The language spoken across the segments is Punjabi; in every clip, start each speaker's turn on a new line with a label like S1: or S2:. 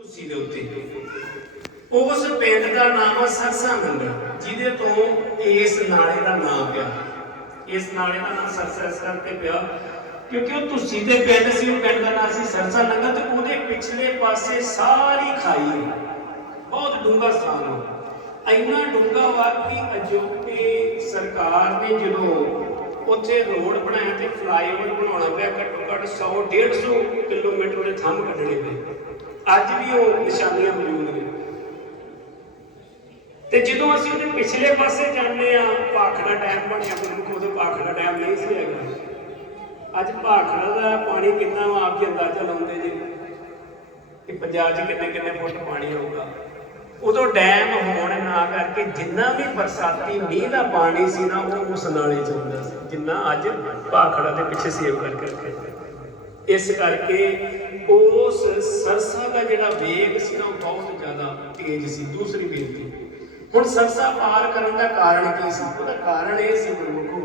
S1: ਤੁਸੀਂ ਦੇ ਉੱਤੇ। ਉਸ ਪਿੰਡ ਦਾ ਨਾਮ ਆ ਸਰਸਾ ਨੰਗਲ ਜਿਹਦੇ ਤੋਂ ਇਸ ਨਾਲੇ ਦਾ ਨਾਮ ਪਿਆ। ਇਸ ਨਾਲੇ ਦਾ ਨਾਮ ਸਰਸਾ, ਇਸ ਕਰਕੇ ਪਿਆ, ਕਿਉਂਕਿ ਉਹ ਤੁਸੀਂ ਦੇ ਪਿੰਡ ਸੀ, ਉਹ ਪਿੰਡ ਦਾ ਨਾਮ ਸੀ ਸਰਸਾ ਨੰਗਲ ਤੇ ਉਹਦੇ ਪਿਛਲੇ ਪਾਸੇ ਸਾਰੀ ਖਾਈ ਹੈ। ਬਹੁਤ ਡੂੰਘਾ ਸਥਾਨ ਹੈ। ਇੰਨਾ ਡੂੰਘਾ ਵਾ ਕਿ ਅਜੋਕੇ ਸਰਕਾਰ ਨੇ ਜਦੋਂ ਉੱਥੇ ਰੋਡ ਬਣਾਇਆ ਤੇ ਫਲਾਈਓਵਰ ਬਣਾਉਣਾ ਪਿਆ, ਘੱਟੋ ਘੱਟ 100 150 ਕਿਲੋਮੀਟਰ ਦੇ ਥੰਮ ਕੱਢਣੇ ਪਏ। ਅੱਜ ਵੀ ਉਹ ਨਿਸ਼ਾਨੀਆਂ ਮੌਜੂਦ ਨੇ। ਤੇ ਜਦੋਂ ਅਸੀਂ ਉਹਦੇ ਪਿਛਲੇ ਪਾਸੇ ਜਾਂਦੇ ਆ ਭਾਖੜਾ ਡੈਮ ਬਣਿਆ ਗੁਰਮੁਖ ਉਹਦੇ ਭਾਖੜਾ ਡੈਮ ਨਹੀਂ ਸੀ ਹੈਗਾ। ਅੱਜ ਭਾਖੜਾ ਦਾ ਪਾਣੀ ਕਿੰਨਾ ਵਾ, ਆਪ ਜੀ ਅੰਦਾਜ਼ਾ ਲਾਉਂਦੇ ਜੀ ਕਿ ਪੰਜਾਬ 'ਚ ਕਿੰਨੇ ਕਿੰਨੇ ਫੁੱਟ ਪਾਣੀ ਹੋਊਗਾ। ਉਦੋਂ ਡੈਮ ਹੋਣ ਨਾ ਕਰਕੇ ਜਿੰਨਾ ਵੀ ਬਰਸਾਤੀ ਮੀਂਹ ਦਾ ਪਾਣੀ ਸੀ ਨਾ, ਉਹ ਉਸ ਨਾਲੇ 'ਚ ਹੁੰਦਾ ਸੀ, ਜਿੰਨਾ ਅੱਜ ਭਾਖੜਾ ਦੇ ਪਿੱਛੇ ਸੇਵ ਕਰਕੇ ਰੱਖਿਆ। ਇਸ ਕਰਕੇ ਉਹ ਉਸ ਸਰਸਾ ਦਾ ਜਿਹੜਾ ਵੇਗ ਸੀ ਨਾ, ਉਹ ਬਹੁਤ ਜ਼ਿਆਦਾ ਤੇਜ਼ ਸੀ, ਦੂਸਰੀ ਬੇਨਤੀ ਹੁਣ ਸਰਸਾ ਪਾਰ ਕਰਨ ਦਾ ਕਾਰਨ ਕੀ ਸੀ? ਉਹਦਾ ਕਾਰਨ ਇਹ ਸੀ ਗੁਰਮੁਖੋ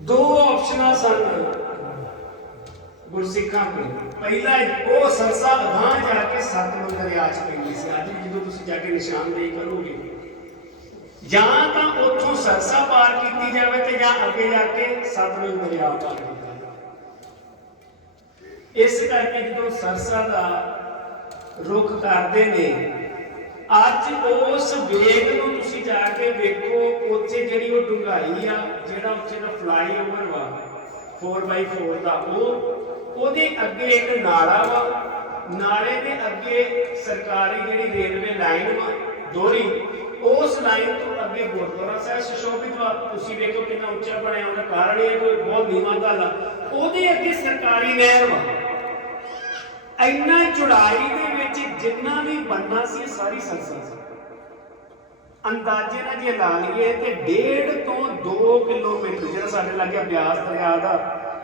S1: ਦੋ ਆਪਸ਼ਨਾਂ ਸਨ ਗੁਰਸਿੱਖਾਂ ਕੋਲ। ਪਹਿਲਾ ਉਹ ਸਰਸਾ ਅਗਾਂਹ ਜਾ ਕੇ ਸਤਲੁਜ ਦਰਿਆ 'ਚ ਪੈਂਦੀ ਸੀ। ਅੱਜ ਵੀ ਜਦੋਂ ਤੁਸੀਂ ਜਾ ਕੇ ਨਿਸ਼ਾਨਦੇਹੀ ਕਰੋਗੇ, ਜਾਂ ਤਾਂ ਉੱਥੋਂ ਸਰਸਾ ਪਾਰ ਕੀਤੀ ਜਾਵੇ ਤੇ ਜਾਂ ਅੱਗੇ ਜਾ ਕੇ ਸਤਲੁਜ ਦਰਿਆ ਪਾਰ ਇਸ ਕਰਕੇ ਜਦੋਂ ਸਰਸਾ ਦਾ ਰੁੱਖ ਕਰਦੇ ਨੇ, ਅੱਜ ਉਸ ਵੇਗ ਨੂੰ ਤੁਸੀਂ ਜਾ ਕੇ ਵੇਖੋ, ਉੱਥੇ ਜਿਹੜੀ ਉਹ ਡੁੰਗਾਈ ਆ, ਜਿਹੜਾ ਉੱਥੇ ਦਾ ਫਲਾਈਓਵਰ ਵਾ 4x4 ਦਾ ਉਹ, ਉਹਦੇ ਅੱਗੇ ਇੱਕ ਨਾਲਾ ਵਾ, ਨਾਲੇ ਦੇ ਅੱਗੇ ਸਰਕਾਰੀ ਜਿਹੜੀ ਰੇਲਵੇ ਲਾਈਨ ਵਾ, ਦੋਹਰੀ, ਉਸ ਲਾਈਨ ਤੋਂ ਅੱਗੇ ਗੁਰਦੁਆਰਾ ਸਾਹਿਬ ਸੁਸ਼ੋਭਿਤ ਵਾ, ਤੁਸੀਂ ਵੇਖੋ ਕਿੰਨਾ ਉੱਚਾ ਬਣਿਆ, ਉਹਦਾ ਕਾਰਨ ਇਹ ਕੋਈ ਬਹੁਤ ਨੀਵਾਂ ਗੱਲ ਉਹਦੇ ਅੱਗੇ ਸਰਕਾਰੀ ਨਹਿਰ ਵਾ। ਇੰਨਾ ਚੁੜਾਈ ਦੇ ਵਿੱਚ ਜਿੰਨਾ ਵੀ ਬਣਨਾ ਸੀ ਸਾਰੀ ਸੰਸਦ ਸੀ। ਅੰਦਾਜ਼ੇ ਨਾਲ ਜੇ ਲਾ ਲਈਏ ਤੇ 1.5 ਤੋਂ 2 ਕਿਲੋਮੀਟਰ, ਜਿਹੜਾ ਸਾਡੇ ਲਾਗੇ ਬਿਆਸ ਦਰਿਆ ਦਾ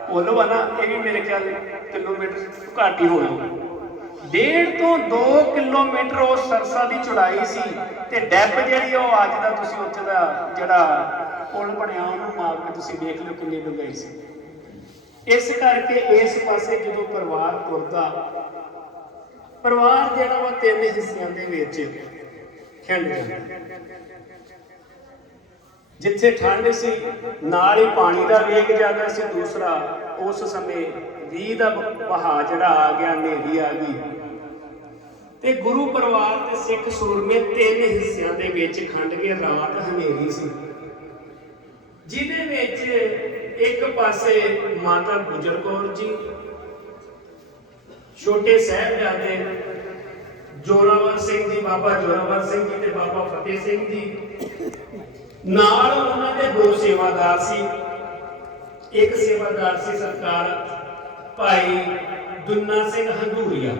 S1: ਪੁੱਲ ਵਾ ਨਾ, ਇਹ ਵੀ ਮੇਰੇ ਖਿਆਲ ਕਿਲੋਮੀਟਰ ਤੋਂ ਘੱਟ ਹੀ ਹੋਣਾ ਡੇਢ ਤੋਂ 2 ਕਿਲੋਮੀਟਰ ਉਹ ਸਰਸਾ ਦੀ ਚੌੜਾਈ ਸੀ ਤੇ ਡੈਪ ਜਿਹੜੀ ਉਹ ਅੱਜ ਦਾ ਤੁਸੀਂ ਉੱਥੇ ਦਾ ਜਿਹੜਾ ਪੁਲ ਬਣਿਆ, ਉਹਨੂੰ ਮਾਰ ਕੇ ਤੁਸੀਂ ਦੇਖ ਲਿਓ ਕਿੰਨੀ ਡੂੰਘਾਈ ਸੀ। ਇਸ ਕਰਕੇ ਇਸ ਪਾਸੇ ਜਦੋਂ ਪਰਿਵਾਰ ਤੁਰਦਾ, ਪਰਿਵਾਰ ਜਿਹੜਾ ਵਾ ਤਿੰਨ ਹਿੱਸਿਆਂ ਦੇ ਵਿੱਚ ਖਿੰਡ ਜਾਂਦਾ। ਜਿੱਥੇ ਠੰਡ ਸੀ, ਨਾਲ ਹੀ ਪਾਣੀ ਦਾ ਵੇਗ ਜ਼ਿਆਦਾ ਸੀ, ਦੂਸਰਾ ਉਸ ਸਮੇਂ ਵੀ ਦਾ ਵਹਾ ਜਿਹੜਾ ਆ ਗਿਆ, ਹਨੇਰੀ ਆ ਗਈ। ਤੇ ਗੁਰੂ ਪਰਿਵਾਰ ਤੇ ਸਿੱਖ ਸੂਰਮੇ ਤਿੰਨ ਹਿੱਸਿਆਂ ਦੇ ਵਿੱਚ ਖੰਡ ਕੇ ਰਾਤ ਹਨੇਰੀ ਸੀ। ਜਿਹਦੇ ਵਿੱਚ ਇੱਕ ਪਾਸੇ ਮਾਤਾ ਗੁਜਰ ਕੌਰ ਜੀ, ਛੋਟੇ ਸਾਹਿਬਜ਼ਾਦੇ ਜੋਰਾਵਰ ਸਿੰਘ ਜੀ, ਬਾਬਾ ਜੋਰਾਵਰ ਸਿੰਘ ਜੀ ਤੇ ਬਾਬਾ ਫਤਿਹ ਸਿੰਘ ਜੀ। ਨਾਲ ਉਹਨਾਂ ਦੇ ਦੋ ਸੇਵਾਦਾਰ ਸੀ। ਇੱਕ ਸੇਵਾਦਾਰ ਸੀ ਸਰਕਾਰ ਭਾਈ ਦੁੰਨਾ ਸਿੰਘ ਹੰਦੂਰੀਆ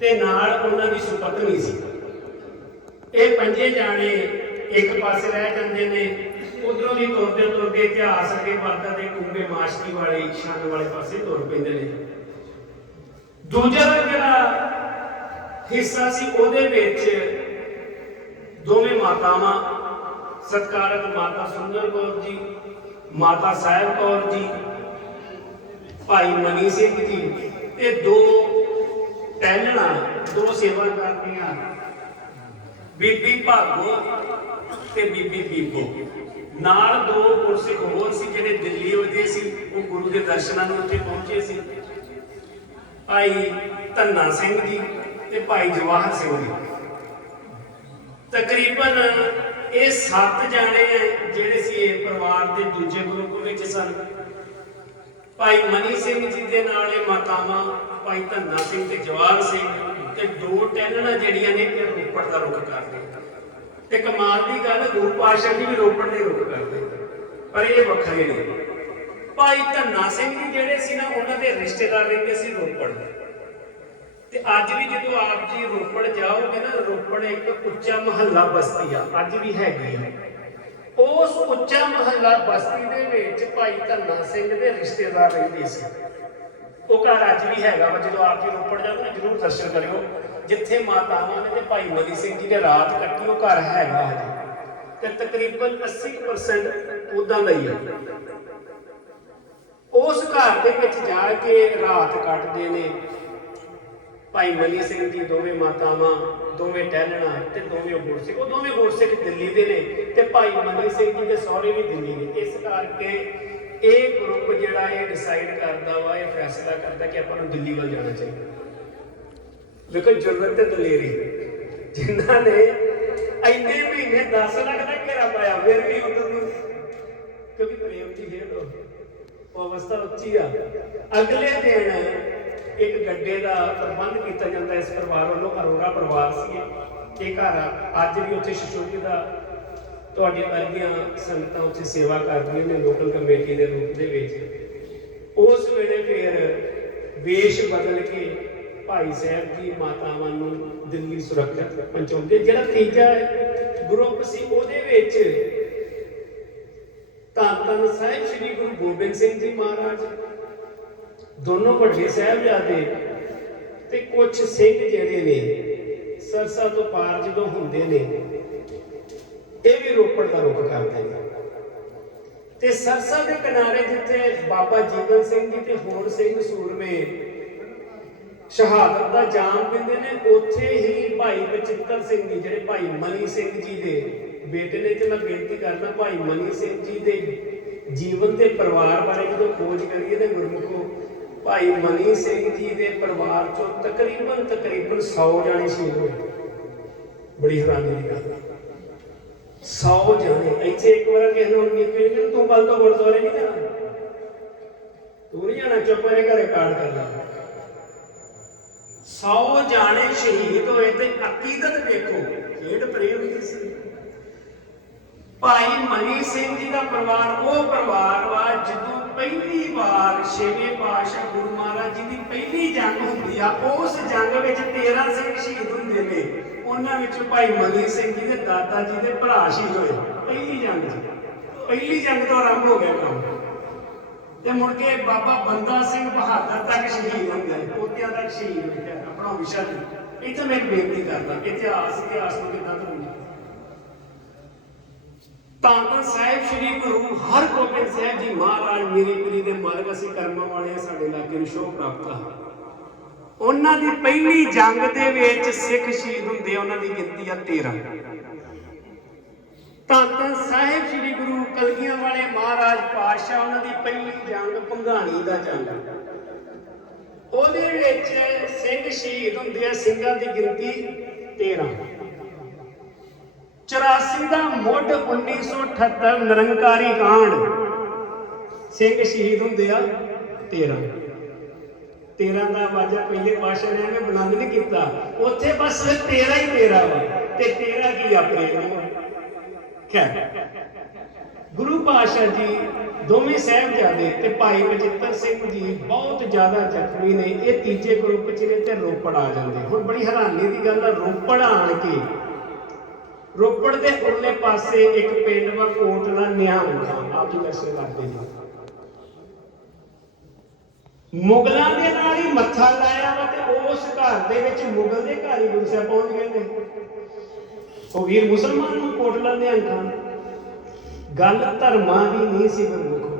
S1: ਤੇ ਨਾਲ ਉਹਨਾਂ ਦੀ ਸੁਪਤਨੀ ਸੀ। ਇਹ ਪੰਜੇ ਜਾਣੇ ਇੱਕ ਪਾਸੇ ਰਹਿ ਜਾਂਦੇ ਨੇ ਉਧਰੋਂ ਦੀ ਤੁਰਦੇ ਤੁਰਦੇ ਇਤਿਹਾਸ ਅੱਗੇ ਵੱਧਦਾ ਤੇ ਕੁੰਬੇ ਮਾਸ਼ਕੀ ਵਾਲੇ ਛੰਨ ਵਾਲੇ ਪਾਸੇ ਤੁਰ ਪੈਂਦੇ ਨੇ। ਦੂਜਾ ਜਿਹੜਾ ਹਿੱਸਾ ਸੀ ਉਹਦੇ ਵਿੱਚ ਦੋਵੇਂ ਮਾਤਾਵਾਂ, ਸਤਕਾਰਤ ਮਾਤਾ ਸੁੰਦਰ ਕੌਰ ਜੀ, ਮਾਤਾ ਸਾਹਿਬ ਕੌਰ ਜੀ, ਭਾਈ ਮਨੀ ਸਿੰਘ ਜੀ, ਇਹ ਦੋ ਟਹਿਲਣਾ ਦੋ ਸੇਵਾ ਕਰਦੀਆਂ। ਬੀਬੀ ਭਾਗੋ ਤੇ ਬੀਬੀ ਬੀਬੋ। ਨਾਲ ਦੋ ਗੁਰਸਿੱਖ ਹੋਰ ਸੀ ਜਿਹੜੇ ਦਿੱਲੀ ਵਜੇ ਸੀ, ਉਹ ਗੁਰੂ ਦੇ ਦਰਸ਼ਨਾਂ ਨੂੰ ਉੱਥੇ ਪਹੁੰਚੇ ਸੀ। ਭਾਈ ਧੰਨਾ ਸਿੰਘ ਜੀ ਤੇ ਭਾਈ ਜਵਾਹਰ ਸਿੰਘ ਜੀ। ਤਕਰੀਬਨ ਇਹ ਸੱਤ ਜਾਣੇ ਆ ਜਿਹੜੇ ਸੀ ਇਹ ਪਰਿਵਾਰ ਦੇ ਦੂਜੇ ਗਰੁੱਪ ਵਿੱਚ ਸਨ। ਭਾਈ ਮਨੀ ਸਿੰਘ ਜੀ ਦੇ ਨਾਲ ਇਹ ਮਾਤਾਵਾਂ, ਭਾਈ ਧੰਨਾ ਸਿੰਘ ਤੇ ਜਵਾਹਰ ਸਿੰਘ ਤੇ ਦੋ ਟੈਲਣਾ ਜਿਹੜੀਆਂ ਨੇ, ਇਹ ਰੋਪੜ ਦਾ ਰੁਖ ਕਰਦੇ ਤੇ ਕਮਾਲ ਦੀ ਗੱਲ ਗੁਰੂ ਪਾਸ਼ਾ ਜੀ ਵੀ ਰੋਪੜ ਦੇ ਰੁਖ ਕਰਦੇ ਪਰ ਇਹ ਵੱਖਰੇ ਨੇ ਭਾਈ ਧੰਨਾ ਸਿੰਘ ਜੀ ਜਿਹੜੇ ਸੀ ਨਾ, ਉਹਨਾਂ ਦੇ ਰਿਸ਼ਤੇਦਾਰ ਰਹਿੰਦੇ ਸੀ ਰੋਪੜ ਤੇ ਅੱਜ ਵੀ ਜਦੋਂ ਆਪ ਜੀ ਰੋਪੜ ਜਾਓਗੇ ਨਾ, ਰੋਪੜ ਇੱਕ ਉੱਚਾ ਮਹੱਲਾ ਬਸਤੀ ਆ, ਅੱਜ ਵੀ ਹੈਗੀ ਆ। ਉਸ ਉੱਚਾ ਮਹੱਲਾ ਬਸਤੀ ਦੇ ਵਿੱਚ ਭਾਈ ਧੰਨਾ ਸਿੰਘ ਦੇ ਰਿਸ਼ਤੇਦਾਰ ਰਹਿੰਦੇ ਸੀ। ਉਹ ਘਰ ਅੱਜ ਵੀ ਹੈਗਾ ਵਾ, ਜਦੋਂ ਆਪ ਜੀ ਰੋਪੜ ਜਾਓਗੇ ਨਾ, ਜਰੂਰ ਦਰਸ਼ਨ ਕਰਿਓ। ਜਿੱਥੇ ਮਾਤਾਵਾਂ ਨੇ ਤੇ ਭਾਈ ਮਨੀ ਸਿੰਘ ਜੀ ਨੇ ਰਾਤ ਕੱਟੀ, ਉਹ ਘਰ ਹੈਗਾ ਹਜੇ ਤੇ ਤਕਰੀਬਨ 80% ਉਦਾਂ ਦਾ ਹੀ ਆ ਉਸ ਘਰ ਦੇ ਵਿੱਚ ਜਾ ਕੇ ਰਾਤ ਕੱਟਦੇ ਨੇ ਭਾਈ ਮਨੀ ਸਿੰਘ ਜੀ, ਦੋਵੇਂ ਮਾਤਾਵਾਂ, ਦੋਵੇਂ ਟਹਿਲਣਾ ਤੇ ਦੋਵੇਂ ਗੁਰਸਿੱਖ ਉਹ ਦੋਵੇਂ ਗੁਰਸਿੱਖ ਦਿੱਲੀ ਦੇ ਨੇ ਤੇ ਭਾਈ ਮਨੀ ਸਿੰਘ ਜੀ ਦੇ ਸਹੁਰੇ ਵੀ ਦਿੱਲੀ ਨੇ। ਇਸ ਕਰਕੇ ਇਹ ਗਰੁੱਪ ਜਿਹੜਾ ਇਹ ਡਿਸਾਈਡ ਕਰਦਾ ਵਾ, ਇਹ ਫੈਸਲਾ ਕਰਦਾ ਕਿ ਆਪਾਂ ਨੂੰ ਦਿੱਲੀ ਵੱਲ ਜਾਣਾ ਚਾਹੀਦਾ। ਵੇਖੋ ਜੁਰਤ ਤੇ ਦਲੇਰੀ। ਜਿਨ੍ਹਾਂ ਨੇ ਇੰਨੇ ਮਹੀਨੇ 10 ਲੱਖ ਦਾ ਘੇਰਾ ਪਾਇਆ ਫਿਰ ਵੀ ਉਧਰ ਨੂੰ ਕਿਉਂਕਿ ਪ੍ਰੇਮ ਦੀ ਖੇਡ ਹੋ ਉਹ ਅਵਸਥਾ ਉੱਚੀ ਆ। ਅਗਲੇ ਦਿਨ ਇੱਕ ਗੱਡੇ ਦਾ ਪ੍ਰਬੰਧ ਕੀਤਾ ਜਾਂਦਾ ਇਸ ਪਰਿਵਾਰ ਵੱਲੋਂ ਅਰੋੜਾ ਪਰਿਵਾਰ ਸੀ ਇਹ ਘਰ ਆ। ਅੱਜ ਵੀ ਉੱਥੇ ਸ਼ਿਸ਼ੋਕੀ ਦਾ ਤੁਹਾਡੇ ਵਰਗੀਆਂ ਸੰਗਤਾਂ ਉੱਥੇ ਸੇਵਾ ਕਰਦੀਆਂ ਨੇ ਲੋਕਲ ਕਮੇਟੀ ਦੇ ਰੂਪ ਦੇ ਵਿੱਚ। ਉਸ ਵੇਲੇ ਫਿਰ ਵੇਸ਼ ਬਦਲ ਕੇ ਭਾਈ ਸਾਹਿਬ ਜੀ ਮਾਤਾਵਾਂ ਨੂੰ ਦਿੱਲੀ ਸੁਰੱਖਿਆ ਪਹੁੰਚਾਉਂਦੇ। ਜਿਹੜਾ ਤੀਜਾ ਗਰੁੱਪ ਸੀ, ਉਹਦੇ ਵਿੱਚ ਧੰਨ ਧੰਨ ਸਾਹਿਬ ਸ੍ਰੀ ਗੁਰੂ ਗੋਬਿੰਦ ਸਿੰਘ ਜੀ ਮਹਾਰਾਜ, ਦੋਨੋਂ ਵੱਡੇ ਸਾਹਿਬਜ਼ਾਦੇ ਤੇ ਕੁਝ ਸਿੰਘ ਜਿਹੜੇ ਨੇ, ਸਰਸਾ ਤੋਂ ਪਾਰ ਜਦੋਂ ਹੁੰਦੇ ਨੇ, ਇਹ ਵੀ ਰੋਪੜ ਦਾ ਰੁਖ ਕਰਦੇ ਨੇ। ਤੇ ਸਰਸਾ ਦੇ ਕਿਨਾਰੇ ਜਿੱਥੇ ਬਾਬਾ ਜੀਵਨ ਸਿੰਘ ਜੀ ਤੇ ਹੋਰ ਸਿੰਘ ਸੂਰਮੇ ਸ਼ਹਾਦਤ ਦਾ ਜਾਨ ਪਿੰਦੇ ਨੇ। ਉੱਥੇ ਹੀ ਭਾਈ ਬਚਿੱਤਰ ਸਿੰਘ ਜੀ, ਜਿਹੜੇ ਭਾਈ ਮਨੀ ਸਿੰਘ ਜੀ ਦੇ ਬੇਟੇ ਨੇ ਤੇ ਮੈਂ ਬੇਨਤੀ ਕਰਦਾ ਭਾਈ ਮਨੀ ਸਿੰਘ ਜੀ ਦੇ ਜੀਵਨ ਤੇ ਪਰਿਵਾਰ ਬਾਰੇ ਜਦੋਂ ਖੋਜ ਕਰੀਏ ਤੇ ਗੁਰਮੁਖੋ, ਭਾਈ ਮਨੀ ਸਿੰਘ ਜੀ ਦੇ ਪਰਿਵਾਰ ਚੋਂ ਤਕਰੀਬਨ ਤਕਰੀਬਨ 100 ਜਾਣੇ ਸ਼ਹੀਦ ਹੋਏ। ਬੜੀ ਹੈਰਾਨੀ ਦੀ ਗੱਲ 100 ਜਾਣੇ। ਇੱਥੇ ਇੱਕ ਵਾਰ ਕਿਸੇ ਨੂੰ ਨਿਕਲੇ ਨੇ ਤੂੰ ਕੱਲ ਤੋਂ ਗੁਰਦੁਆਰੇ ਨਹੀਂ ਜਾਣਾ। ਤੂੰ ਨਹੀਂ ਜਾਣਾ, ਚੁੱਪ ਕਰਕੇ ਘਰੇ ਕਾਰਡ ਕਰ ਲੈ। 100 ਜਾਣੇ ਸ਼ਹੀਦ ਹੋਏ ਤੇ ਅਕੀਦਤ ਵੇਖੋ, ਖੇਡ ਪ੍ਰੇਮ ਦੀ ਸੀ। ਭਾਈ ਮਨੀ ਸਿੰਘ ਜੀ ਦਾ ਪਰਿਵਾਰ, ਉਹ ਪਰਿਵਾਰ ਵਾ ਜਦੋਂ ਪਹਿਲੀ ਵਾਰ ਛੇਵੇਂ ਪਾਤਸ਼ਾਹ ਗੁਰੂ ਮਹਾਰਾਜ ਜੀ ਦੀ ਪਹਿਲੀ ਜੰਗ ਹੁੰਦੀ ਆ, ਉਸ ਜੰਗ ਵਿੱਚ 13 ਸਿੰਘ ਸ਼ਹੀਦ ਹੁੰਦੇ ਨੇ। ਉਹਨਾਂ ਵਿੱਚ ਭਾਈ ਮਨੀ ਸਿੰਘ ਜੀ ਦੇ ਦਾਦਾ ਜੀ ਦੇ ਭਰਾ ਸ਼ਹੀਦ ਹੋਏ। ਪਹਿਲੀ ਜੰਗ ਪਹਿਲੀ ਜੰਗ ਤੋਂ ਆਰੰਭ ਹੋ ਗਿਆ ਕੰਮ। ਤੇ ਮੁੜ ਕੇ ਬਾਬਾ ਬੰਦਾ ਸਿੰਘ ਬਹਾਦਰ ਤੱਕ ਸ਼ਹੀਦ ਹੋ ਗਏ ਪੋਤਿਆਂ ਤੱਕ ਸ਼ਹੀਦ ਹੋ ਗਿਆ ਆਪਣਾ ਵਿਸ਼ਾ ਜੀ। ਇੱਥੇ ਮੈਂ ਇੱਕ ਬੇਨਤੀ ਕਰਦਾ ਇਤਿਹਾਸ ਇਤਿਹਾਸ ਨੂੰ ਕਿੱਦਾਂ ਧਰੂੰਗਾ ਤਾਂ ਸਾਹਿਬ ਸ੍ਰੀ ਗੁਰੂ ਹਰਗੋਬਿੰਦ ਸਾਹਿਬ ਜੀ ਮਹਾਰਾਜ ਮੇਰੀ ਪੀਰੀ ਦੇ ਮਾਲਕ ਅਸੀਂ ਕਰਮਾਂ ਵਾਲੇ ਸਾਡੇ ਇਲਾਕੇ ਨੂੰ ਸ਼ੋਭ ਪ੍ਰਾਪਤ ਆ। ਉਹਨਾਂ ਦੀ ਪਹਿਲੀ ਜੰਗ ਦੇ ਵਿੱਚ ਸਿੱਖ ਸ਼ਹੀਦ ਹੁੰਦੇ ਆ, ਉਹਨਾਂ ਦੀ ਗਿਣਤੀ ਆ 13 ਤਾਂ ਸਾਹਿਬ ਕਲਗੀਆਂ ਵਾਲੇ ਮਹਾਰਾਜ ਪਾਤਸ਼ਾਹ ਉਹਨਾਂ ਦੀ ਪਹਿਲੀ ਜੰਗ ਭੰਗਾਣੀ ਦਾ ਜੰਗ। ਉਹਦੇ ਵਿੱਚ ਸਿੰਘ ਸ਼ਹੀਦ ਹੁੰਦੇ ਆ, ਸਿੰਘਾਂ ਦੀ ਗਿਣਤੀ 13 84 ਦਾ ਮੁੱਢ 1978 ਨਿਰੰਕਾਰੀ ਕਾਂਡ। ਸਿੰਘ ਸ਼ਹੀਦ ਹੁੰਦੇ ਆ 13 13 ਦਾ ਵਾਜਾ ਪਹਿਲੇ ਪਾਸ਼ਾ ਨੇ ਐਵੇਂ ਬੁਲੰਦ ਨਹੀਂ ਕੀਤਾ। ਉੱਥੇ ਬਸ 13 ਹੀ 13 ਵਾ, ਤੇ 13 ਕੀ ਆ ਪ੍ਰੇਮ ਖੈਰ। ਗੁਰੂ ਪਾਸ਼ਾ ਜੀ ਦੋਵੇਂ ਸਾਹਿਬਜ਼ਾਦੇ ਤੇ ਭਾਈ ਬਚਿੱਤਰ ਸਿੰਘ ਜੀ ਬਹੁਤ ਜ਼ਿਆਦਾ ਜ਼ਖਮੀ ਨੇ। ਇਹ ਤੀਜੇ ਗਰੁੱਪ ਚ ਨੇ ਤੇ ਰੋਪੜ ਆ ਜਾਂਦੇ। ਹੁਣ ਬੜੀ ਹੈਰਾਨੀ ਦੀ ਗੱਲ ਆ, ਰੋਪੜ ਆਣ ਕੇ। ਰੋਪੜ ਦੇ ਉਰਲੇ ਪਾਸੇ ਇੱਕ ਪਿੰਡ ਵਾ, ਕੋਟਲਾ ਨਿਹੰਗ ਖਾਨ ਆਪ ਜੀ ਦਰਸ਼ਨ ਕਰਦੇ ਜੀ। ਮੁਗਲਾਂ ਦੇ ਨਾਲ ਹੀ ਮੱਥਾ ਲਾਇਆ ਵਾ ਤੇ ਉਸ ਘਰ ਦੇ ਵਿੱਚ ਮੁਗਲ ਦੇ ਘਰ ਹੀ ਗੁਰੂ ਸਾਹਿਬ ਪਹੁੰਚ ਗਏ ਨੇ। ਉਹ ਵੀਰ ਮੁਸਲਮਾਨ ਨੂੰ ਕੋਟਲਾ ਨਿਹੰਗ ਖਾਨ ਗੱਲ ਧਰਮਾਂ ਦੀ ਨਹੀਂ ਸੀ ਗੁਰਮੁਖੋ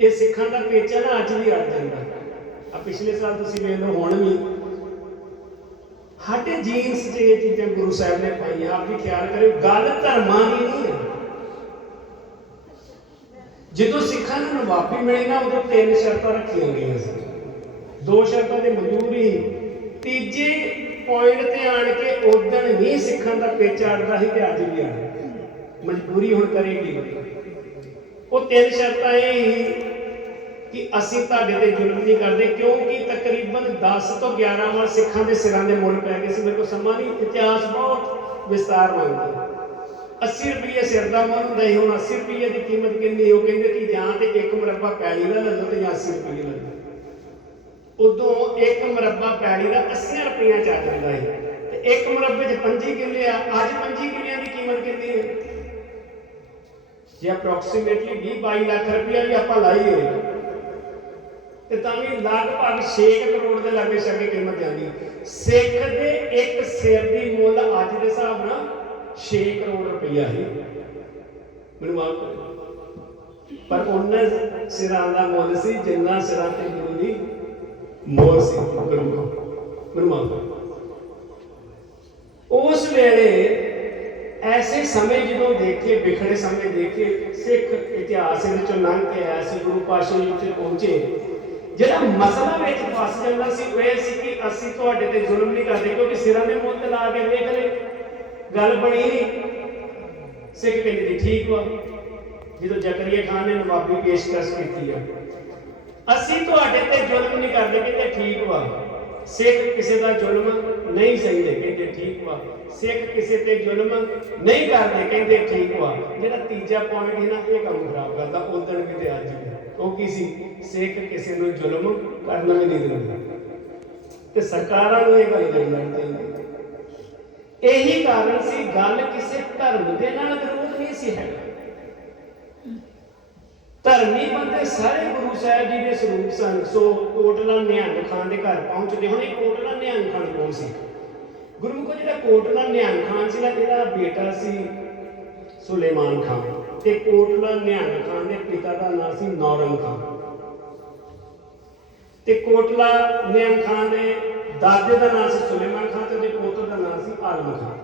S1: ਇਹ ਸਿੱਖਾਂ ਦਾ ਪੇਚਾ ਨਾ ਅੱਜ ਵੀ ਅੜ ਜਾਂਦਾ। ਆ ਪਿਛਲੇ ਸਾਲ ਤੁਸੀਂ ਵੇਖ ਲਓ, ਹੁਣ ਵੀ। ਸਾਡੇ ਜੀਨਸ 'ਚ ਇਹ ਚੀਜ਼ਾਂ ਗੁਰੂ ਸਾਹਿਬ ਨੇ ਪਾਈਆਂ ਆਪ ਵੀ ਖਿਆਲ ਕਰਿਓ, ਗੱਲ ਧਰਮਾਂ ਦੀ ਨਹੀਂ ਹੈ। ਜਦੋਂ ਸਿੱਖਾਂ ਨੂੰ ਨਵਾਬੀ ਮਿਲੀ ਨਾ, ਉਦੋਂ ਤਿੰਨ ਸ਼ਰਤਾਂ ਰੱਖੀਆਂ ਗਈਆਂ ਸੀ। ਦੋ ਸ਼ਰਤਾਂ ਦੇ ਮਨਜ਼ੂਰੀ ਤੀਜੇ ਪੁਆਇੰਟ ਤੇ ਆਣ ਕੇ ਉਦੋਂ ਨਹੀਂ ਸਿੱਖਾਂ ਦਾ ਪੇਚਾ ਅੜਦਾ ਸੀ ਤੇ ਅੱਜ ਵੀ ਅੜਦਾ। ਮਜਬੂਰੀ ਹੁਣ ਕਰੇਗੀ। ਉਹ ਤਿੰਨ ਸ਼ਰਤਾਂ ਇਹ ਹੀ ਕਿ ਅਸੀਂ ਤੁਹਾਡੇ ਤੇ ਜ਼ੁਲਮ ਨਹੀਂ ਕਰਦੇ, ਕਿਉਂਕਿ ਤਕਰੀਬਨ 10 ਤੋਂ 11 ਵਾਰ ਸਿੱਖਾਂ ਦੇ ਸਿਰਾਂ ਦੇ ਮੁੱਲ ਪੈ ਗਏ ਸੀ। ਮੇਰੇ ਕੋਲ ਸਮਾਂ ਨਹੀਂ, ਇਤਿਹਾਸ ਬਹੁਤ ਵਿਸਤਾਰ ਮੰਗਦਾ 80 ਰੁਪਏ ਸਿਰ ਦਾ ਮੁੱਲ ਹੁੰਦਾ ਸੀ, ਹੁਣ 80 ਰੁਪਏ ਦੀ ਕੀਮਤ ਕਿੰਨੀ ਉਹ ਕਹਿੰਦੇ ਕਿ ਜਾਂ ਤੇ ਇੱਕ ਮੁਰੱਬਾ ਪੈਲੀ ਦਾ ਲੈ ਲਓ ਤੇ ਜਾਂ 80 ਰੁਪਏ ਲੈ ਲਓ ਉਦੋਂ ਇੱਕ ਮੁਰੱਬਾ ਪੈਲੀ ਦਾ 80 ਰੁਪਈਆ ਚ ਆ ਜਾਂਦਾ ਹੈ ਤੇ ਇੱਕ ਮੁਰੱਬੇ 'ਚ 25 ਕਿੱਲੇ ਆ, ਅੱਜ 25 ਕਿੱਲਿਆਂ ਦੀ ਕੀਮਤ ਕਿੰਨੀ ਹੈ? ਜੇ ਅਪਰੋਕਸੀਮੇਟਲੀ 20 22 ਲੱਖ ਰੁਪਇਆ ਵੀ ਆਪਾਂ ਲਾਈਏ, ਤੇ ਤਾਂ ਵੀ ਲਗਭਗ 6 ਕਰੋੜ ਦੇ ਲਾਗੇ ਛਾਗੇ ਕੀਮਤ ਜਾਂਦੀ। ਸਿੱਖ ਦੇ ਇੱਕ ਸਿਰ ਦੀ ਮੁੱਲ ਅੱਜ ਦੇ ਹਿਸਾਬ ਨਾਲ 6 ਕਰੋੜ ਰੁਪਇਆ ਹੈ। ਮੈਨੂੰ ਮਾਫ ਕਰੋ ਪਰ ਉਹਨਾਂ ਸਿਰਾਂ ਦਾ ਮੁੱਲ ਸੀ, ਜਿੰਨਾ ਸਿਰਾਂ ਤੇ ਗੁਰੂ ਦੀ ਮੋਹ ਸੀ, ਗੁਰੂ ਮੈਨੂੰ ਮਾਫ ਕਰੋ ਉਸ ਵੇਲੇ ਐਸੇ ਸਮੇਂ ਜਦੋਂ ਦੇਖੇ ਵਿਖੜੇ ਸਮੇਂ ਦੇਖੇ ਸਿੱਖ ਇਤਿਹਾਸ ਵਿੱਚੋਂ ਲੰਘ ਕੇ ਆਇਆ ਸੀ ਗੁਰੂ ਪਾਤਸ਼ਾਹ ਜੀ ਉੱਥੇ ਪਹੁੰਚੇ ਜਿਹੜਾ ਮਸਲਾ ਵਿੱਚ ਫਸ ਜਾਂਦਾ ਸੀ ਉਹ ਇਹ ਸੀ ਕਿ ਅਸੀਂ ਤੁਹਾਡੇ ਤੇ ਜ਼ੁਲਮ ਨਹੀਂ ਕਰਦੇ ਕਿਉਂਕਿ ਸਿਰਾਂ ਦੇ ਮੁੱਲ ਲਾ ਕੇ ਵੇਖ ਲੈ ਗੱਲ ਬਣੀ ਨਹੀਂ ਸਿੱਖ ਕਹਿੰਦੇ ਜੀ ਠੀਕ ਵਾ ਜਦੋਂ ਜ਼ਕਰੀਆ ਖਾਨ ਨੇ ਨਵਾਬੀ ਪੇਸ਼ਕਸ਼ ਕੀਤੀ ਆ ਅਸੀਂ ਤੁਹਾਡੇ ਤੇ ਜ਼ੁਲਮ ਨਹੀਂ ਕਰਦੇ ਕਹਿੰਦੇ ਠੀਕ ਵਾ ਸਿੱਖ ਕਿਸੇ ਦਾ ਜ਼ੁਲਮ ਨਹੀਂ ਸਹੀ ਕਹਿੰਦੇ ਠੀਕ ਵਾ। ਸਿੱਖ ਕਿਸੇ ਤੇ ਜ਼ੁਲਮ ਨਹੀਂ ਕਰਦੇ, ਕਹਿੰਦੇ ਠੀਕ ਵਾ। ਜਿਹੜਾ ਤੀਜਾ ਪੁਆਇੰਟ ਹੈ ਨਾ, ਇਹ ਕੰਮ ਖਰਾਬ ਕਰਦਾ ਉਦੋਂ ਵੀ ਅੱਜ ਉਹ ਕੀ ਸੀ? ਸਿੱਖ ਕਿਸੇ ਨੂੰ ਜ਼ੁਲਮ ਕਰਨਾ ਵੀ ਨਹੀਂ ਦਿੰਦੇ। ਤੇ ਸਰਕਾਰਾਂ ਨੂੰ ਇਹ ਗੱਲ ਕਰਨੀ ਚਾਹੀਦੀ। ਇਹੀ ਕਾਰਨ ਸੀ, ਗੱਲ ਕਿਸੇ ਧਰਮ ਦੇ ਨਾਲ ਵਿਰੋਧ ਨਹੀਂ ਸੀ ਹੈਗਾ। ਧਰਮੀ ਬੰਦੇ ਸਾਰੇ ਗੁਰੂ ਸਾਹਿਬ ਜੀ ਦੇ ਸਰੂਪ ਸਨ। ਸੋ ਕੋਟਲਾ ਨਿਹੰਗ ਖਾਨ ਦੇ ਘਰ ਪਹੁੰਚਦੇ ਹੁਣ ਇਹ ਕੋਟਲਾ ਨਿਹੰਗ ਖਾਨ ਕੌਣ ਸੀ? ਗੁਰਮੁਖੋ ਜਿਹੜਾ ਕੋਟਲਾ ਨਿਹੰਗ ਖਾਨ ਸੀ ਨਾ, ਇਹਦਾ ਬੇਟਾ ਸੀ ਸੁਲੇਮਾਨ ਖਾਨ ਤੇ ਕੋਟਲਾ ਨਿਹੰਗ ਖਾਨ ਦੇ ਪਿਤਾ ਦਾ ਨਾਮ ਸੀ ਨੌਰੰਗ ਖਾਨ। ਤੇ ਕੋਟਲਾ ਨਿਹੰਗ ਖਾਨ ਦੇ ਦਾਦੇ ਦਾ ਨਾਮ ਸੀ ਸੁਲੇਮਾਨ ਖਾਨ ਤੇ ਉਹਦੇ ਪੁੱਤਰ ਦਾ ਨਾਮ ਸੀ ਆਲਮ ਖਾਨ।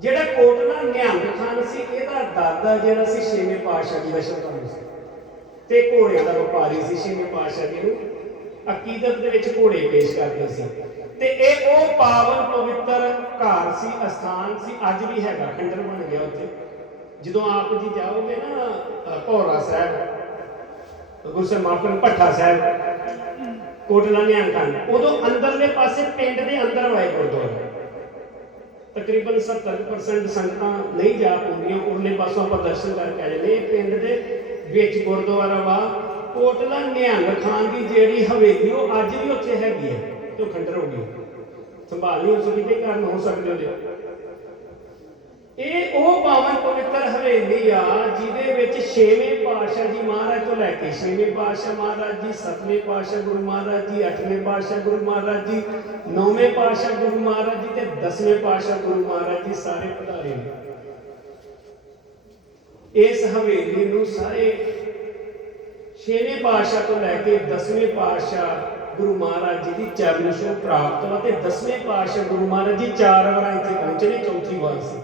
S1: ਜਿਹੜਾ ਕੋਟਲਾ ਨਿਹੰਗ ਖਾਨ ਸੀ, ਇਹਦਾ ਦਾਦਾ ਜਿਹੜਾ ਸੀ ਛੇਵੇਂ ਪਾਤਸ਼ਾਹ ਜੀ ਦਾ ਸ਼ਰਧਾਲੂ ਸੀ। ਤੇ ਘੋੜਿਆਂ ਦਾ ਵਪਾਰੀ ਸੀ ਛੇਵੇਂ ਪਾਤਸ਼ਾਹ ਜੀ ਨੂੰ। ਅਕੀਦਤ ਦੇ ਵਿੱਚ ਘੋੜੇ ਪੇਸ਼ ਕਰਦੇ ਸੀ। ਤੇ ਇਹ ਉਹ ਪਾਵਨ ਪਵਿੱਤਰ ਘਰ ਸੀ, ਅਸਥਾਨ ਸੀ, ਅੱਜ ਵੀ ਹੈਗਾ, ਖੰਡਰ ਬਣ ਗਿਆ ਉੱਥੇ। ਜਦੋਂ ਆਪ ਜੀ ਜਾਓਗੇ ਨਾ ਭੋਰਾ ਸਾਹਿਬ ਗੁਰਸੇ ਮਾਫਨ ਭੱਠਾ ਸਾਹਿਬ, ਕੋਟਲਾ ਨਿਹੰਗ ਖਾਨ ਉਦੋਂ ਅੰਦਰਲੇ ਪਾਸੇ ਪਿੰਡ ਦੇ ਅੰਦਰ ਵਾਏ ਗੁਰਦੁਆਰਾ। ਤਕਰੀਬਨ 70% ਸੰਗਤਾਂ ਨਹੀਂ ਜਾ ਪਾਉਂਦੀਆਂ, ਉਰਲੇ ਪਾਸੋਂ ਆਪਾਂ ਦਰਸ਼ਨ ਕਰਕੇ ਆ ਜਾਂਦੇ ਪਿੰਡ ਦੇ ਵਿੱਚ ਗੁਰਦੁਆਰਾ ਵਾ, ਕੋਟਲਾ ਨਿਹੰਗ ਖਾਨ ਦੀ ਜਿਹੜੀ ਹਵੇਲੀ, ਉਹ ਅੱਜ ਵੀ ਉੱਥੇ ਹੈਗੀ ਹੈ। ਤੇ ਖੰਡਰ ਹੋ ਗਈ ਸੰਭਾਲ ਨਹੀਂ ਹੋ ਸਕਦੀ ਕਾਰਨ ਹੋ ਸਕਦੇ ਉਹਦੇ ਇਹ ਉਹ ਪਾਵਨ ਪਵਿੱਤਰ ਹਵੇਲੀ ਆ, ਜਿਹਦੇ ਵਿੱਚ ਛੇਵੇਂ ਪਾਤਸ਼ਾਹ ਜੀ ਮਹਾਰਾਜ ਤੋਂ ਲੈ ਕੇ, ਛੇਵੇਂ ਪਾਤਸ਼ਾਹ ਮਹਾਰਾਜ ਜੀ, ਸੱਤਵੇਂ ਪਾਤਸ਼ਾਹ ਗੁਰੂ ਮਹਾਰਾਜ ਜੀ, ਅੱਠਵੇਂ ਪਾਤਸ਼ਾਹ ਗੁਰੂ ਮਹਾਰਾਜ ਜੀ, ਨੌਵੇਂ ਪਾਤਸ਼ਾਹ ਗੁਰੂ ਮਹਾਰਾਜ ਜੀ ਤੇ ਦਸਵੇਂ ਪਾਤਸ਼ਾਹ ਗੁਰੂ ਮਹਾਰਾਜ ਜੀ ਸਾਰੇ ਪਧਾਰੇ ਨੇ। ਇਸ ਹਵੇਲੀ ਨੂੰ ਸਾਰੇ ਛੇਵੇਂ ਪਾਤਸ਼ਾਹ ਤੋਂ ਲੈ ਕੇ ਦਸਵੇਂ ਪਾਤਸ਼ਾਹ ਗੁਰੂ ਮਹਾਰਾਜ ਜੀ ਦੀ ਚਰਨ ਛੋਹ ਪ੍ਰਾਪਤ ਵਾ ਤੇ ਦਸਵੇਂ ਪਾਤਸ਼ਾਹ ਗੁਰੂ ਮਹਾਰਾਜ ਜੀ ਚਾਰ ਵਾਰ ਇੱਥੇ ਪਹੁੰਚੇ ਨੇ, ਚੌਥੀ ਵਾਰ ਸੀ।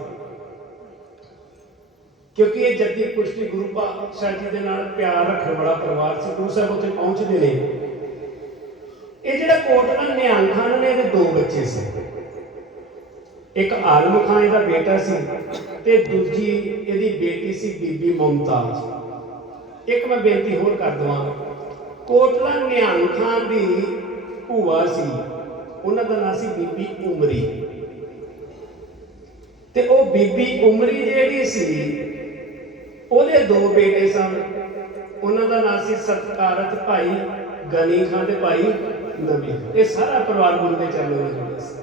S1: ਕਿਉਂਕਿ ਇਹ ਜੱਦੀ ਪੁਸ਼ਟੀ ਗੁਰੂ ਪਾਤਸ਼ਾਹ ਜੀ ਦੇ ਨਾਲ ਪਿਆਰ ਰੱਖਣ ਵਾਲਾ ਪਰਿਵਾਰ ਸੀ, ਗੁਰੂ ਸਾਹਿਬ ਉੱਥੇ ਪਹੁੰਚਦੇ ਨੇ। ਇਹ ਜਿਹੜਾ ਕੋਟਲਾ ਨਿਹੰਗ ਖਾਨ ਨੇ ਇਹਦੇ ਦੋ ਬੱਚੇ ਸੀ। ਇੱਕ ਆਲਮ ਖਾਨ, ਇਹਦਾ ਬੇਟਾ ਸੀ ਤੇ ਦੂਜੀ ਇਹਦੀ ਬੇਟੀ ਸੀ ਬੀਬੀ ਮੁਮਤਾਜ਼। ਇੱਕ ਮੈਂ ਬੇਨਤੀ ਹੋਰ ਕਰ ਦਵਾਂ ਕੋਟਲਾ ਨਿਹੰਗ ਖਾਨ ਦੀ ਭੂਆ ਸੀ। ਉਹਨਾਂ ਦਾ ਨਾਂ ਸੀ ਬੀਬੀ ਉਮਰੀ। ਤੇ ਉਹ ਬੀਬੀ ਉਮਰੀ ਜਿਹੜੀ ਸੀ, ਉਹਦੇ ਦੋ ਬੇਟੇ ਸਨ। ਉਹਨਾਂ ਦਾ ਨਾਂ ਸੀ ਸਤਕਾਰਤ ਭਾਈ ਗਨੀ ਖਾਨ ਤੇ ਭਾਈ ਨਬੀ ਇਹ ਸਾਰਾ ਪਰਿਵਾਰ ਗੁਰੂ ਦੇ ਚਰਨਾਂ ਵਿੱਚ ਜੁੜਿਆ ਸੀ।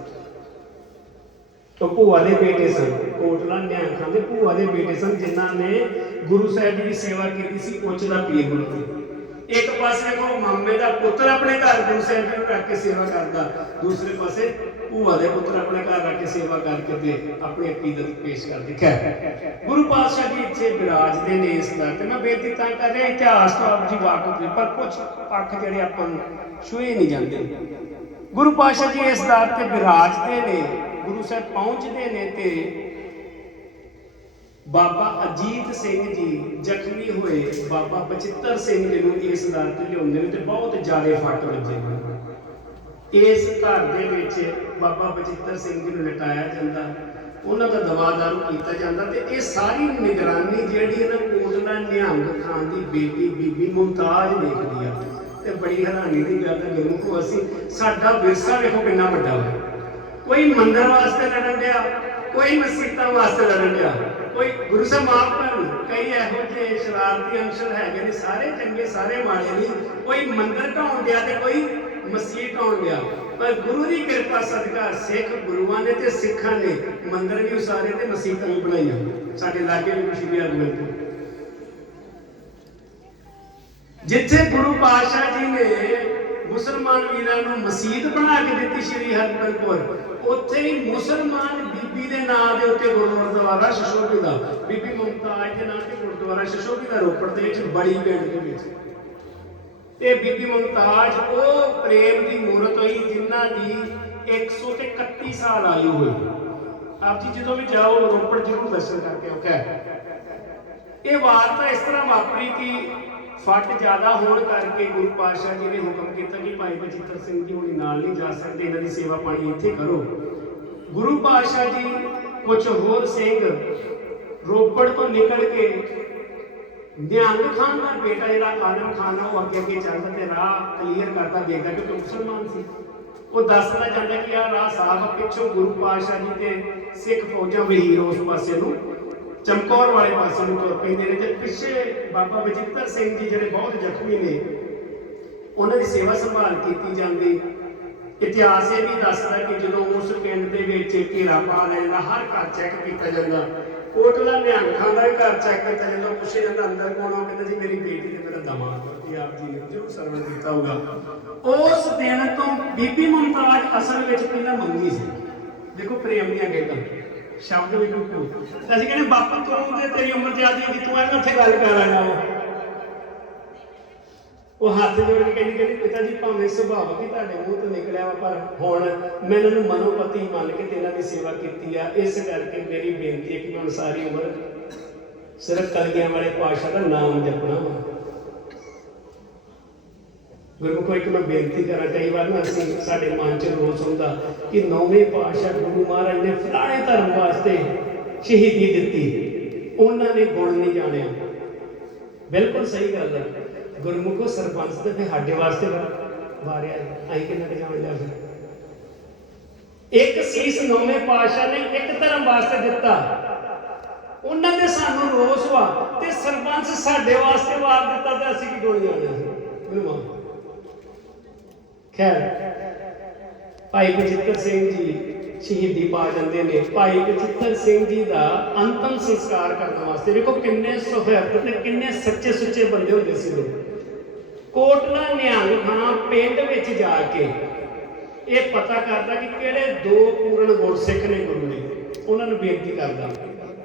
S1: ਤੋਂ ਭੂਆ ਦੇ ਬੇਟੇ ਸਨ। ਕੋਟਲਾ ਨਿਹੰਗ ਖਾਨ ਦੇ ਭੂਆ ਦੇ ਬੇਟੇ ਸਨ, ਜਿਨ੍ਹਾਂ ਨੇ ਗੁਰੂ ਸਾਹਿਬ ਜੀ ਦੀ ਸੇਵਾ ਕੀਤੀ ਸੀ, ਉੱਚ ਦਾ ਪੀਰ ਗੁਰੂ ਜੀ ਇੱਕ ਪਾਸੇ ਦੇਖੋ ਮਾਮੇ ਦਾ ਪੁੱਤਰ ਆਪਣੇ ਘਰ ਗੁਰੂ ਨੂੰ ਰੱਖ ਕੇ ਸੇਵਾ ਕਰਦਾ। ਦੂਸਰੇ ਪਾਸੇ ਭੂਆ ਦੇ ਪੁੱਤਰ ਆਪਣੇ ਘਰ ਰੱਖ ਕੇ ਸੇਵਾ ਕਰਕੇ ਤੇ ਆਪਣੀ ਅਕੀਦਤ ਪੇਸ਼ ਕਰਦੇ। ਖੈਰ, ਗੁਰੂ ਪਾਤਸ਼ਾਹ ਜੀ ਇੱਥੇ ਬਿਰਾਜਦੇ ਨੇ ਇਸ ਦਾ ਤੇ ਮੈਂ ਬੇਨਤੀ ਤਾਂ ਕਰ ਰਿਹਾ, ਇਤਿਹਾਸ ਤੋਂ ਆਪ ਜੀ ਵਾਕਫ ਨੇ, ਪਰ ਕੁਝ ਪੱਖ ਜਿਹੜੇ ਆਪਾਂ ਨੂੰ ਛੂਏ ਨਹੀਂ ਜਾਂਦੇ। ਗੁਰੂ ਪਾਤਸ਼ਾਹ ਜੀ ਇਸ ਦਰ ਤੇ ਬਿਰਾਜਦੇ ਨੇ, ਗੁਰੂ ਸਾਹਿਬ ਪਹੁੰਚਦੇ ਨੇ ਤੇ ਬਾਬਾ ਅਜੀਤ ਸਿੰਘ ਜੀ ਜ਼ਖਮੀ ਹੋਏ, ਬਾਬਾ ਬਚਿੱਤਰ ਸਿੰਘ ਜੀ ਨੂੰ ਇਸ ਦਰ ਤੇ ਲਿਆਉਂਦੇ ਨੇ ਤੇ ਬਹੁਤ ਜ਼ਿਆਦਾ ਫੱਟ ਵੱਜੇ ਨੇ। ਇਸ ਘਰ ਦੇ ਵਿੱਚ ਬਾਬਾ ਬਚਿੱਤਰ ਸਿੰਘ ਜੀ ਨੂੰ ਲਟਾਇਆ ਜਾਂਦਾ, ਉਹਨਾਂ ਦਾ ਦਵਾ ਕੀਤਾ ਜਾਂਦਾ ਤੇ ਇਹ ਸਾਰੀ ਨਿਗਰਾਨੀ ਜਿਹੜੀ ਹੈ ਕੋਟਲਾ ਨਿਹੰਗ ਖਾਨ ਦੀ ਬੇਟੀ ਬੀਬੀ ਮੁਮਤਾਜ਼ ਦੇਖਦੀ ਆ। ਤੇ ਬੜੀ ਹੈਰਾਨੀ ਦੀ ਗੱਲ ਹੈ ਗੁਰੂ ਕੋ ਅਸੀਂ ਸਾਡਾ ਵਿਰਸਾ ਵੇਖੋ ਕਿੰਨਾ ਵੱਡਾ ਹੋਇਆ। ਕੋਈ ਮੰਦਰ ਵਾਸਤੇ ਲੜਨ ਡਿਆ, ਕੋਈ ਮਸਜਿਦਾਂ ਵਾਸਤੇ ਲੜਨ ਡਿਆ। ਕੋਈ ਗੁਰੂ ਸਾਹਿਬ ਮਾਫ ਕਰਨ ਕਈ ਇਹੋ ਜਿਹੇ ਸ਼ਰਾਰਤੀ ਅੰਸ਼ਰ ਹੈਗੇ ਨੇ, ਸਾਰੇ ਚੰਗੇ, ਸਾਰੇ ਮਾੜੇ ਨਹੀਂ ਕੋਈ ਮੰਦਰ ਢਾਉਣ ਡਿਆ ਤੇ ਕੋਈ ਮਸਜਿਦ ਢਾਉਣ ਡਿਆ ਪਰ ਗੁਰੂ ਦੀ ਕਿਰਪਾ ਸਦਕਾ ਸਿੱਖ ਗੁਰੂਆਂ ਨੇ ਤੇ ਸਿੱਖਾਂ ਨੇ ਮੰਦਰ ਵੀ ਉਸਾਰੇ ਤੇ ਮਸਜਿਦਾਂ ਵੀ ਬਣਾਈਆਂ। ਸਾਡੇ ਲਾਗੇ ਵੀ ਕੁਛ ਵੀ ਅਗਮਨ ਜਿੱਥੇ ਗੁਰੂ ਪਾਤਸ਼ਾਹ ਜੀ ਨੇ ਮੁਸਲਮਾਨ ਵੀਰਾਂ ਨੂੰ ਮਸਜਿਦ ਬਣਾ ਕੇ ਦਿੱਤੀ ਸ਼੍ਰੀ ਹਰਿਮੰਦਰ ਉੱਥੇ ਹੀ ਮੁਸਲਮਾਨ ਬੀਬੀ ਦੇ ਨਾਂ ਦੇ ਉੱਤੇ ਗੁਰਦੁਆਰਾ ਸ਼ਸ਼ੋਭੀ ਦਾ, ਬੀਬੀ ਮੁਮਤਾਜ਼ ਦੇ ਨਾਂ ਤੇ ਗੁਰਦੁਆਰਾ ਸ਼ਸ਼ੋਭੀ ਦਾ ਰੋਪੜ ਦੇ ਵਿੱਚ ਬੜੀ ਪਿੰਡ ਦੇ ਵਿੱਚ। ਤੇ ਬੀਬੀ ਮੁਮਤਾਜ, ਉਹ ਪ੍ਰੇਮ ਦੀ ਮੂਰਤ ਹੋਈ ਜਿਨ੍ਹਾਂ ਦੀ 131 ਸਾਲ ਆਯੂ ਹੋਈ। ਆਪ ਜੀ ਜਦੋਂ ਵੀ ਜਾਓ, ਰੋਪੜ ਜ਼ਰੂਰ ਦਰਸ਼ਨ ਕਰਕੇ ਆਓ। ਖੈਰ। ਇਹ ਵਾਰਤਾ ਇਸ ਤਰ੍ਹਾਂ ਵਾਪਰੀ ਕਿ ਫੱਟ ਜ਼ਿਆਦਾ ਹੋਣ ਕਰਕੇ ਗੁਰੂ ਪਾਤਸ਼ਾਹ ਜੀ ਨੇ ਹੁਕਮ ਕੀਤਾ ਕਿ ਭਾਈ ਬਚਿੱਤਰ ਸਿੰਘ ਜੀ ਹੁਣੀ ਨਾਲ ਨਹੀਂ ਜਾ ਸਕਦੇ, ਇਹਨਾਂ ਦੀ ਸੇਵਾ ਪਾਣੀ ਇੱਥੇ ਕਰੋ। ਗੁਰੂ ਪਾਤਸ਼ਾਹ ਜੀ ਕੁਝ ਹੋਰ ਸਿੰਘ ਰੋਪੜ ਤੋਂ ਨਿਕਲ ਕੇ ਨਿਹੰਗ ਖਾਨ ਦਾ ਬੇਟਾ ਜਿਹੜਾ ਆਲਮ ਖਾਨ ਆ, ਉਹ ਅੱਗੇ ਅੱਗੇ ਚੱਲਦਾ ਤੇ ਰਾਹ ਕਲੀਅਰ ਕਰਦਾ, ਦੇਖਦਾ ਕਿ ਉਹ ਮੁਸਲਮਾਨ ਸੀ। ਉਹ ਦੱਸਦਾ ਜਾਂਦਾ ਕਿ ਆ ਰਾਹ ਸਾਹਿਬ ਪਿੱਛੋਂ ਗੁਰੂ ਪਾਤਸ਼ਾਹ ਜੀ ਤੇ ਸਿੱਖ ਫੌਜਾਂ ਵਹੀਰ ਉਸ ਪਾਸੇ ਨੂੰ, ਚਮਕੌਰ ਵਾਲੇ ਪਾਸੇ ਨੂੰ ਤੁਰ ਪੈਂਦੇ ਨੇ ਤੇ ਪਿੱਛੇ ਬਾਬਾ ਬਜਿੱਤਰ ਸਿੰਘ ਜੀ ਜਿਹੜੇ ਬਹੁਤ ਜ਼ਖਮੀ ਨੇ, ਉਹਨਾਂ ਦੀ ਸੇਵਾ ਸੰਭਾਲ ਕੀਤੀ ਜਾਂਦੀ। ਇਤਿਹਾਸ ਇਹ ਵੀ ਦੱਸਦਾ ਕਿ ਜਦੋਂ ਉਸ ਪਿੰਡ ਦੇ ਵਿੱਚ ਘੇਰਾ ਪਾ ਲਿਆ ਹਰ ਘਰ ਚੈੱਕ ਕੀਤਾ ਜਾਂਦਾ। ਕੋਟਲਾ ਨਿਹੰਗਾਂ ਦਾ ਘਰ ਚੈੱਕ ਕੀਤਾ ਜਾਂਦਾ। ਪੁੱਛੇ ਜਾਂਦਾ, ਅੰਦਰ ਕੌਣ ਉਹ ਕਹਿੰਦਾ, ਜੀ, ਮੇਰੀ ਬੇਟੀ ਤੇ ਮੇਰਾ ਦਮਾਦ ਕਿ ਆਪ ਜੀ ਨੇ ਜ਼ਰੂਰ ਸਰਵਣ ਕੀਤਾ ਹੋਊਗਾ। ਉਸ ਦਿਨ ਤੋਂ ਬੀਬੀ ਮੁਮਤਾਜ ਅਸਲ ਵਿੱਚ ਪਹਿਲਾਂ ਮੰਗੀ ਸੀ। ਦੇਖੋ ਪ੍ਰੇਮ ਦੀਆਂ ਗੱਲਾਂ। ਸ਼ਬਦ ਵੀ ਕੋਈ ਅਸੀਂ ਕਹਿੰਦੇ, ਬਾਪੂ, ਤੂੰ ਤੇ ਤੇਰੀ ਉਮਰ ਜ਼ਿਆਦੀ ਕਿ ਤੂੰ ਇਹਨਾਂ ਉੱਥੇ ਗੱਲ ਕਰ ਆਇਆ ਉਹ। ਹੱਥ ਜੋੜ ਕੇ ਕਹਿੰਦੀ ਕਹਿੰਦੀ, ਪਿਤਾ ਜੀ, ਭਾਵੇਂ ਸੁਭਾਅ ਹੀ ਤੁਹਾਡੇ ਮੂੰਹ ਤੋਂ ਨਿਕਲਿਆ ਵਾ, ਪਰ ਹੁਣ ਮੈਂ ਇਹਨਾਂ ਨੂੰ ਮਨੋਪਤੀ ਮੰਨ ਕੇ ਤੇ ਇਹਨਾਂ ਦੀ ਸੇਵਾ ਕੀਤੀ ਆ। ਇਸ ਕਰਕੇ ਮੇਰੀ ਬੇਨਤੀ ਹੈ ਕਿ ਮੈਂ ਸਾਰੀ ਉਮਰ ਸਿਰਫ ਕਲਗੀਆਂ ਵਾਲੇ ਪਾਤਸ਼ਾਹ ਦਾ ਨਾਮ ਜਪਣਾ ਵਾ। ਗੁਰਮੁਖੋ ਇੱਕ ਮੈਂ ਬੇਨਤੀ ਕਰਾਂ, ਕਈ ਵਾਰ ਨਾ ਅਸੀਂ ਸਾਡੇ ਮਨ 'ਚ ਰੋਸ ਹੁੰਦਾ ਕਿ ਨੌਵੇਂ ਪਾਤਸ਼ਾਹ ਗੁਰੂ ਮਹਾਰਾਜ ਨੇ ਫਲਾਣੇ ਧਰਮ ਵਾਸਤੇ ਸ਼ਹੀਦੀ ਦਿੱਤੀ। ਉਹਨਾਂ ਨੇ ਗੁਣ ਨਹੀਂ ਜਾਣਿਆ। ਬਿਲਕੁਲ ਸਹੀ ਗੱਲ ਹੈ। ਗੁਰਮੁਖੋ ਸਰਪੰਚ ਤੇ ਫਿਰ ਸਾਡੇ ਵਾਸਤੇ ਵਾਰਿਆ ਅਸੀਂ ਕਿੰਨਾ ਕੁ ਜਾਣ ਲਿਆ ਇੱਕ ਸੀਸ ਨੌਵੇਂ ਪਾਤਸ਼ਾਹ ਨੇ ਇੱਕ ਧਰਮ ਵਾਸਤੇ ਦਿੱਤਾ। ਉਹਨਾਂ ਦੇ ਸਾਨੂੰ ਰੋਸ ਵਾ ਤੇ ਸਰਪੰਚ ਸਾਡੇ ਵਾਸਤੇ ਵਾਰ ਦਿੱਤਾ ਤੇ ਅਸੀਂ ਕੀ ਗੋਲ ਜਾਣਾ ਸੀ ਮੈਨੂੰ ਮਾਫ ਖੈਰ, ਭਾਈ ਬਚਿੱਤਰ ਸਿੰਘ ਜੀ ਸ਼ਹੀਦੀ ਪਾ ਜਾਂਦੇ ਨੇ। ਭਾਈ ਬਚਿੱਤਰ ਸਿੰਘ ਜੀ ਦਾ ਅੰਤਮ ਸੰਸਕਾਰ ਕਰਨ ਵਾਸਤੇ ਦੇਖੋ ਕਿੰਨੇ ਸੁਹਿਰਦ ਤੇ ਕਿੰਨੇ ਸੱਚੇ ਸੁੱਚੇ ਬੰਦੇ ਹੁੰਦੇ ਸੀ ਲੋਕ। ਕੋਟਲਾ ਨਿਹੰਗ ਖਾਨਾ ਪਿੰਡ ਵਿੱਚ ਜਾ ਕੇ ਇਹ ਪਤਾ ਕਰਦਾ ਕਿ ਕਿਹੜੇ ਦੋ ਪੂਰਨ ਗੁਰਸਿੱਖ ਨੇ ਗੁਰੂ ਨੇ। ਉਹਨਾਂ ਨੂੰ ਬੇਨਤੀ ਕਰਦਾ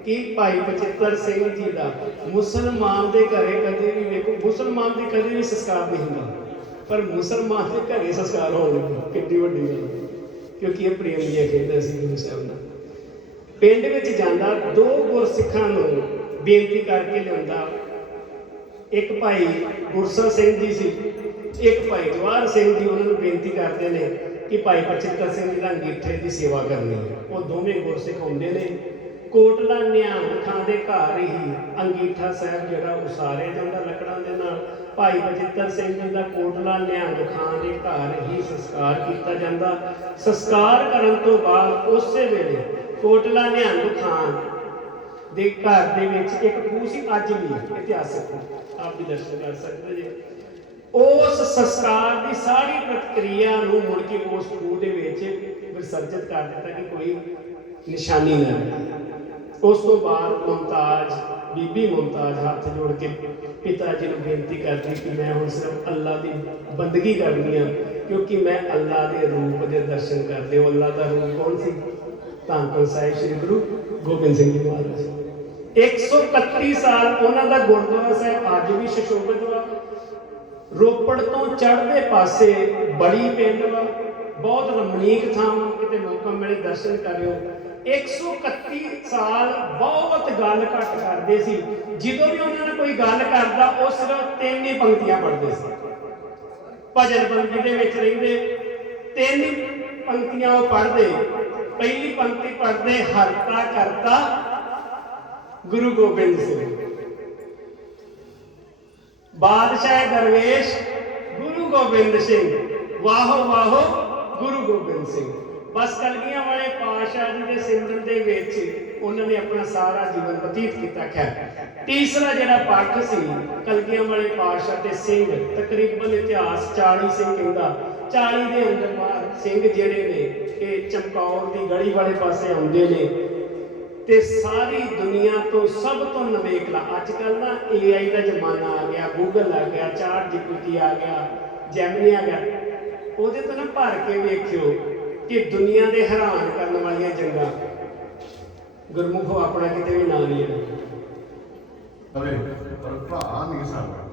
S1: ਕਿ ਭਾਈ ਬਚਿੱਤਰ ਸਿੰਘ ਜੀ ਦਾ ਮੁਸਲਮਾਨ ਦੇ ਘਰੇ ਕਦੇ ਵੀ ਵੇਖੋ, ਮੁਸਲਮਾਨ ਦੇ ਕਦੇ ਵੀ ਸੰਸਕਾਰ ਨਹੀਂ ਹੁੰਦਾ। ਪਰ ਮੁਸਲਮਾਨ ਦੇ ਘਰੇ ਸੰਸਕਾਰ ਹੋਣ ਕਿੰਨੀ ਵੱਡੀ ਗੱਲ ਕਿਉਂਕਿ ਇਹ ਪ੍ਰੇਮ ਦੀਆਂ ਖੇਡਾਂ ਸੀ ਗੁਰੂ ਸਾਹਿਬ ਨਾਲ। ਪਿੰਡ ਵਿੱਚ ਜਾਂਦਾ, ਦੋ ਗੁਰਸਿੱਖਾਂ ਨੂੰ ਬੇਨਤੀ ਕਰਕੇ ਲਿਆਉਂਦਾ। ਇੱਕ ਭਾਈ ਗੁਰਸਾ ਸਿੰਘ ਜੀ ਸੀ, ਇੱਕ ਭਾਈ ਜਵਾਰ ਸਿੰਘ ਜੀ, ਉਹਨਾਂ ਨੂੰ ਬੇਨਤੀ ਕਰਦੇ ਨੇ ਕਿ ਭਾਈ ਬਚਿੱਤਰ ਸਿੰਘ ਜੀ ਦਾ ਅੰਗੀਠੇ ਦੀ ਸੇਵਾ ਕਰਨੀ ਹੈ। ਉਹ ਦੋਵੇਂ ਗੁਰਸਿੱਖ ਹੁੰਦੇ ਨੇ। ਕੋਟਲਾ ਨਿਹੰਗ ਖਾਂ ਦੇ ਘਰ ਹੀ ਅੰਗੀਠਾ ਸਾਹਿਬ ਜਿਹੜਾ ਉਸਾਰਿਆ ਜਾਂਦਾ ਲੱਕੜਾਂ ਦੇ ਨਾਲ। ਭਾਈ ਬਚਿੱਤਰ ਸਿੰਘ ਜੀ ਦਾ ਕੋਟਲਾ ਨਿਹੰਗ ਖਾਂ ਦੇ ਘਰ ਹੀ ਸੰਸਕਾਰ ਕੀਤਾ ਜਾਂਦਾ। ਸੰਸਕਾਰ ਕਰਨ ਤੋਂ ਬਾਅਦ ਉਸੇ ਵੇਲੇ ਕੋਟਲਾ ਨਿਹੰਗ ਖਾਂ ਦੇ ਘਰ ਦੇ ਵਿੱਚ ਇੱਕ ਖੂਹ ਸੀ ਅੱਜ ਵੀ ਇਤਿਹਾਸਕ ਆਪ ਵੀ ਦਰਸ਼ਨ ਕਰ ਸਕਦੇ ਜੀ। ਉਸ ਸੰਸਕਾਰ ਦੀ ਸਾਰੀ ਪ੍ਰਕਿਰਿਆ ਨੂੰ ਮੁੜ ਕੇ ਉਸ ਖੂਹ ਦੇ ਵਿੱਚ ਵਿਸਰਜਿਤ ਕਰ ਦਿੱਤਾ ਕਿ ਕੋਈ ਨਿਸ਼ਾਨੀ ਨਾ ਰਹੇ। ਉਸ ਤੋਂ ਬਾਅਦ ਮੁਮਤਾਜ ਬੀਬੀ ਮੁਮਤਾਜ ਹੱਥ ਜੋੜ ਕੇ ਪਿਤਾ ਜੀ ਨੂੰ ਬੇਨਤੀ ਕਰਦੀ ਕਿ ਮੈਂ ਹੁਣ ਸਿਰਫ ਅੱਲਾ ਦੀ ਬੰਦਗੀ ਕਰਨੀ ਆ, ਕਿਉਂਕਿ ਮੈਂ ਅੱਲਾ ਦੇ ਰੂਪ ਦੇ ਦਰਸ਼ਨ ਕਰਦੇ ਹਾਂ। ਅੱਲਾ ਦਾ ਰੂਪ ਕੌਣ ਸੀ? ਧੰਨ ਧੰਨ ਸਾਹਿਬ ਸ੍ਰੀ ਗੁਰੂ ਗੋਬਿੰਦ ਸਿੰਘ ਜੀ ਮਹਾਰਾਜ। 131 ਸਾਲ ਉਹਨਾਂ ਦਾ ਗੁਰਦੁਆਰਾ ਸਾਹਿਬ ਅੱਜ ਵੀ ਸ਼ਸ਼ੋਭਿਤ ਵਾ। ਰੋਪੜ ਤੋਂ ਚੜ੍ਹਦੇ ਪਾਸੇ ਬੜੀ ਪਿੰਡ ਵਾ। ਬਹੁਤ ਰਮਣੀਕ ਥਾਂ ਕਿਤੇ ਮੌਕਾ ਮਿਲੇ ਦਰਸ਼ਨ ਕਰਿਓ। 131 ਸਾਲ ਬਹੁਤ ਗੱਲ ਘੱਟ ਕਰਦੇ ਸੀ। ਜਦੋਂ ਵੀ ਉਹਨਾਂ ਨੇ ਕੋਈ ਗੱਲ ਕਰਦਾ, ਉਹ ਸਿਰਫ ਤਿੰਨ ਹੀ ਪੰਕਤੀਆਂ ਪੜ੍ਹਦੇ ਸੀ। ਭਜਨ ਬੰਦਗੀ ਦੇ ਵਿੱਚ ਰਹਿੰਦੇ, ਤਿੰਨ ਹੀ ਪੰਕਤੀਆਂ ਉਹ ਪੜ੍ਹਦੇ। ਪਹਿਲੀ ਪੰਕਤੀ ਪੜ੍ਹਦੇ ਹਰਤਾ ਕਰਤਾ ਗੁਰੂ ਗੋਬਿੰਦ ਸਿੰਘ। ਬਾਦਸ਼ਾਹ ਦਰਵੇਸ਼ ਗੁਰੂ ਗੋਬਿੰਦ ਸਿੰਘ। ਵਾਹੋ ਵਾਹੋ ਗੁਰੂ ਗੋਬਿੰਦ ਸਿੰਘ। ਬਸ ਕਲਗੀਆਂ ਵਾਲੇ ਪਾਤਸ਼ਾਹ ਜੀ ਦੇ ਸਿਮਰਨ ਦੇ ਵਿੱਚ ਉਹਨਾਂ ਨੇ ਆਪਣਾ ਸਾਰਾ ਜੀਵਨ ਬਤੀਤ ਕੀਤਾ। ਖੈਰ, ਤੀਸਰਾ ਜਿਹੜਾ ਪੱਖ ਸੀ, ਕਲਗੀਆਂ ਵਾਲੇ ਪਾਤਸ਼ਾਹ ਤੇ ਸਿੰਘ, ਤਕਰੀਬਨ ਇਤਿਹਾਸ 40 ਸਿੰਘ ਕਹਿੰਦਾ 40 ਦੇ ਅੰਦਰ ਬਾਹਰ ਸਿੰਘ ਜਿਹੜੇ ਨੇ, ਇਹ ਚਮਕੌਰ ਦੀ ਗੜੀ ਵਾਲੇ ਪਾਸੇ ਆਉਂਦੇ ਨੇ। ਤੇ ਸਾਰੀ ਦੁਨੀਆ ਤੋਂ ਸਭ ਤੋਂ ਨਵੇਕਲਾ ਅੱਜ ਕੱਲ ਨਾ AI ਦਾ ਜ਼ਮਾਨਾ ਆ ਗਿਆ ਗੂਗਲ ਆ ਗਿਆ ਚਾਰ ਜੀਪੀਟੀ ਆ ਗਿਆ ਜੈਮਨੀ ਆ ਗਿਆ। ਉਹਦੇ ਤੋਂ ਨਾ ਭਰ ਕੇ ਵੇਖਿਓ ਕਿ ਦੁਨੀਆ ਦੇ ਹੈਰਾਨ ਕਰਨ ਵਾਲੀਆਂ ਜੰਗਾਂ। ਗੁਰਮੁਖੋ ਆਪਣਾ ਕਿਤੇ ਵੀ ਨਾਂ ਨਹੀਂ ਹੈ
S2: ਅਰੇ ਪਰ ਭਰਾ ਨਹੀਂ ਸਾਡਾ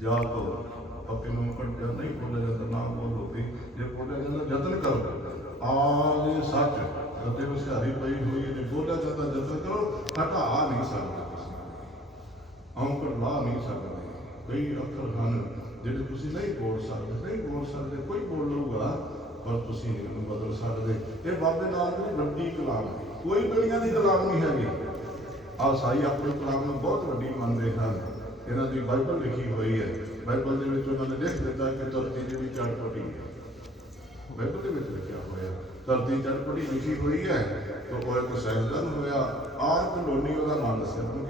S2: ਜਾ ਤੋ ਪੱਕੇ ਨੂੰ ਕੰਟਿਆ ਨਹੀਂ ਬੋਲਿਆ ਜਾਂਦਾ ਨਾ ਬੋਲੋ ਵੀ ਜੇ ਬੋਲਿਆ ਜਾਂਦਾ ਯਤਨ ਕਰੋ। ਆਲੇ ਸੱਚ ਅਤੇ ਵਿਚਾਰੀ ਪਈ ਹੋਈ ਹੈ, ਬੋਲਿਆ ਜਾਂਦਾ ਯਤਨ ਕਰੋ ਹਟਾ ਨਹੀਂ ਸਕਦੇ ਤੁਸੀਂ ਲਾ ਨਹੀਂ ਸਕਦੇ। ਕਈ ਅੱਖਰ ਹਨ ਜਿਹੜੇ ਤੁਸੀਂ ਨਹੀਂ ਬੋਲ ਸਕਦੇ ਨਹੀਂ ਬੋਲ ਸਕਦੇ ਕੋਈ ਬੋਲ ਲਊਗਾ। ਪਰ ਤੁਸੀਂ ਇਹਨੂੰ ਬਦਲ ਸਕਦੇ। ਇਹ ਬਾਬੇ ਨਾਨਕ ਦੀ ਵੱਡੀ ਕਲਾਮ ਹੈ ਕੋਈ ਦੁਨੀਆ ਦੀ ਕਲਾਮ ਨਹੀਂ ਹੈਗੀ। ਆਹ ਸਾਈ ਆਪਣੀ ਕਲਾਮ ਨੂੰ ਬਹੁਤ ਵੱਡੀ ਮੰਨਦੇ ਹਨ। ਇਹਨਾਂ ਦੀ ਬਾਈਬਲ ਲਿਖੀ ਹੋਈ ਹੈ। ਬਾਈਬਲ ਦੇ ਵਿੱਚ ਉਹਨਾਂ ਨੇ ਲਿਖ ਦਿੱਤਾ ਕਿ ਧਰਤੀ ਦੀ ਵੀ ਚੜਪਟੀ ਹੈ। ਬਾਈਬਲ ਦੇ ਵਿੱਚ ਲਿਖਿਆ ਹੋਇਆ ਧਰਤੀ ਚੜਪਟੀ ਲਿਖੀ ਹੋਈ ਹੈ। ਤਾਂ ਉਹ ਇੱਕ ਸਹਿਜਨ ਹੋਇਆ ਆਰ ਕਲੋਨੀ ਉਹਦਾ ਨਾਮ ਦੱਸਿਆ। ਉਹਨੂੰ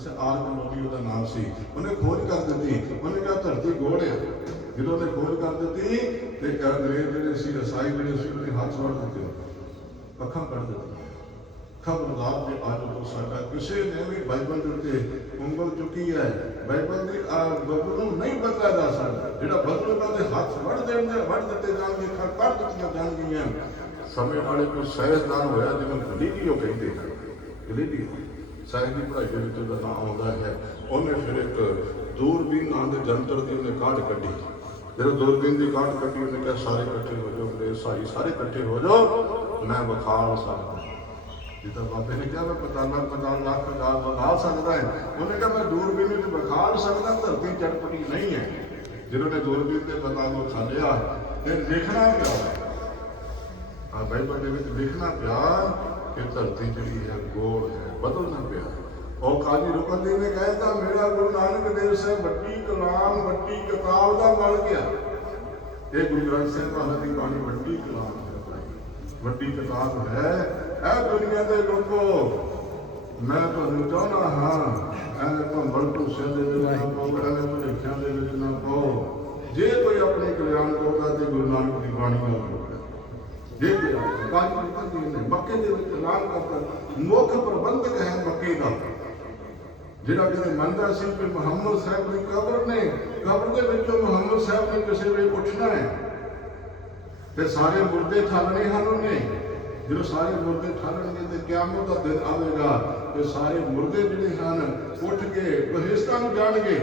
S2: ਕਿਸੇ ਆਰ ਕਲੋਨੀ ਉਹਦਾ ਨਾਮ ਸੀ? ਉਹਨੇ ਖੋਜ ਕਰ ਦਿੱਤੀ। ਉਹਨੇ ਕਿਹਾ, ਧਰਤੀ ਗੋਲ ਹੈ ਜਦੋਂ ਉਹਨੇ ਖੋਜ ਕਰ ਦਿੱਤੀ, ਤੇ ਅੰਗਰੇਜ਼ ਜਿਹੜੇ ਸੀ, ਰਸਾਈ ਜਿਹੜੇ ਸੀ, ਉਹਨੇ ਹੱਥ ਵੜ ਦਿੱਤੇ। ਅੱਖਾਂ ਕੱਢ ਦਿੱਤੀਆਂ। ਖਬਰਦਾਰ ਜੇ ਅੱਜ ਤੋਂ ਸਾਡਾ ਕਿਸੇ ਨੇ ਵੀ ਬਾਈਬਲ ਦੇ ਉੱਤੇ ਉਂਗਲ ਚੁੱਕੀ ਹੈ। ਬਾਈਬਲ ਦੀ ਬਾਈਬਲ ਨੂੰ ਨਹੀਂ ਬਦਲਿਆ ਜਾ ਸਕਦਾ। ਜਿਹੜਾ ਬਦਲੂਗਾ ਤੇ ਹੱਥ ਵੜ ਦੇਣਗੇ ਵੜ ਦਿੱਤੇ ਜਾਣਗੇ, ਅੱਖਾਂ ਕੱਢ ਦਿੱਤੀਆਂ ਜਾਣਗੀਆਂ। ਸਮੇਂ ਵਾਲੇ ਕੋਈ ਸਹਿਜਦਾਨ ਹੋਇਆ ਜਿਹਨੂੰ ਗਲੀਲੀਓ ਕਹਿੰਦੇ ਹਨ। ਗਲੀਲੀਓ ਸਾਇੰਸ ਦੀ ਪੜ੍ਹਾਈ ਦੇ ਵਿੱਚ ਉਹਦਾ ਨਾਮ ਆਉਂਦਾ ਹੈ ਉਹਨੇ ਫਿਰ ਇੱਕ ਦੂਰਬੀਨ ਨਾਂ ਦੇ ਜੰਤਰ ਦੀ ਉਹਨੇ ਕਾਢ ਕੱਢੀ। ਜਦੋਂ ਦੂਰਬੀਨ ਦੀ ਕਾਢ ਕੱਢੀ, ਉਹਨੇ ਕਿਹਾ, ਸਾਰੇ ਇਕੱਠੇ ਹੋ ਜਾਓ, ਮੇਰੇ ਸਾਈ ਸਾਰੇ ਇਕੱਠੇ ਹੋ ਜਾਓ, ਮੈਂ ਵਿਖਾ ਸਕਦਾ ਜਿੱਦਾਂ ਬਾਬੇ ਨੇ ਕਿਹਾ, ਮੈਂ ਪਤਾਲਾ ਪਤਾਲ ਲੱਖ ਦਾ ਵਿਖਾ ਸਕਦਾ ਹੈ। ਉਹਨੇ ਕਿਹਾ, ਮੈਂ ਦੂਰਬੀਨ ਵਿੱਚ ਵਿਖਾ ਸਕਦਾ, ਧਰਤੀ ਚਟਪਟੀ ਨਹੀਂ ਹੈ। ਜਦੋਂ ਨੇ ਦੂਰਬੀਨ ਤੇ ਪਤਾ ਨੂੰ ਖਾਲਿਆ, ਫਿਰ ਦੇਖਣਾ ਪਿਆ। ਆ ਬਾਈਬਲ ਦੇ ਵਿੱਚ ਲਿਖਣਾ ਪਿਆ ਕਿ ਧਰਤੀ ਜਿਹੜੀ ਹੈ, ਗੋਲ ਹੈ। ਬਦਲਣਾ ਪਿਆ। ਉਹ ਕਾਜੀ ਰੁਕਨਦੀ ਨੇ ਕਹਿਤਾ ਮੇਰਾ ਗੁਰੂ ਨਾਨਕ ਦੇਵ ਸਾਹਿਬ ਵੱਡੀ ਕਲਾਮ ਵੱਡੀ ਕਿਤਾਬ ਦਾ ਬਣ ਗਿਆ। ਇਹ ਗੁਰੂ ਗ੍ਰੰਥ ਸਾਹਿਬ ਮਹਾਰਾਜ ਦੀ ਬਾਣੀ ਵੱਡੀ ਕਲਾਮ ਹੈ। ਵੱਡੀ ਕਿਤਾਬ ਹੈ। ਇਹ ਦੁਨੀਆ ਦੇ ਲੋਕੋ ਮੈਂ ਤੁਹਾਨੂੰ ਚਾਹਣਾ ਹਾਂ ਐਵੇਂ ਭੰਬਲ ਢੂਸੇ ਦੇ ਵਿੱਚ ਨਾ ਪਾਓ ਐਵੇਂ ਭੁਲੇਖਿਆਂ ਦੇ ਵਿੱਚ ਨਾ ਪਾਓ। ਜੇ ਕੋਈ ਆਪਣੇ ਕਲਿਆਣ ਕਰਦਾ ਤੇ ਗੁਰੂ ਨਾਨਕ ਦੀ ਬਾਣੀ ਨਾਲ ਕਰਦਾ ਜੇ ਕਾਜੀ ਰੁਕਨਦੀ ਨੇ ਦੇ ਵਿੱਚ ਐਲਾਨ ਕਰਦਾ ਮੁੱਖ ਪ੍ਰਬੰਧਕ ਹੈ ਮੱਕੇ ਦਾ ਜਿਹੜਾ ਕਿਤੇ ਮੰਨਦਾ ਸੀ ਕਿ ਮੁਹੰਮਦ ਸਾਹਿਬ ਦੀ ਕਬਰ ਨੇ, ਕਬਰ ਦੇ ਵਿੱਚੋਂ ਮੁਹੰਮਦ ਸਾਹਿਬ ਨੇ ਕਿਸੇ ਵੇਲੇ ਉੱਠਣਾ ਹੈ। ਤੇ ਸਾਰੇ ਮੁਰਦੇ ਠਾਲਣੇ ਹਨ ਉਹਨੇ। ਜਦੋਂ ਸਾਰੇ ਮੁਰਦੇ ਠਾਲਣਗੇ ਤੇ ਕਿਆਮਤ ਦਾ ਦਿਨ ਆਵੇਗਾ ਤੇ ਸਾਰੇ ਮੁਰਦੇ ਜਿਹੜੇ ਹਨ, ਉੱਠ ਕੇ ਬਹਿਸ਼ਤਾਂ ਨੂੰ ਜਾਣਗੇ।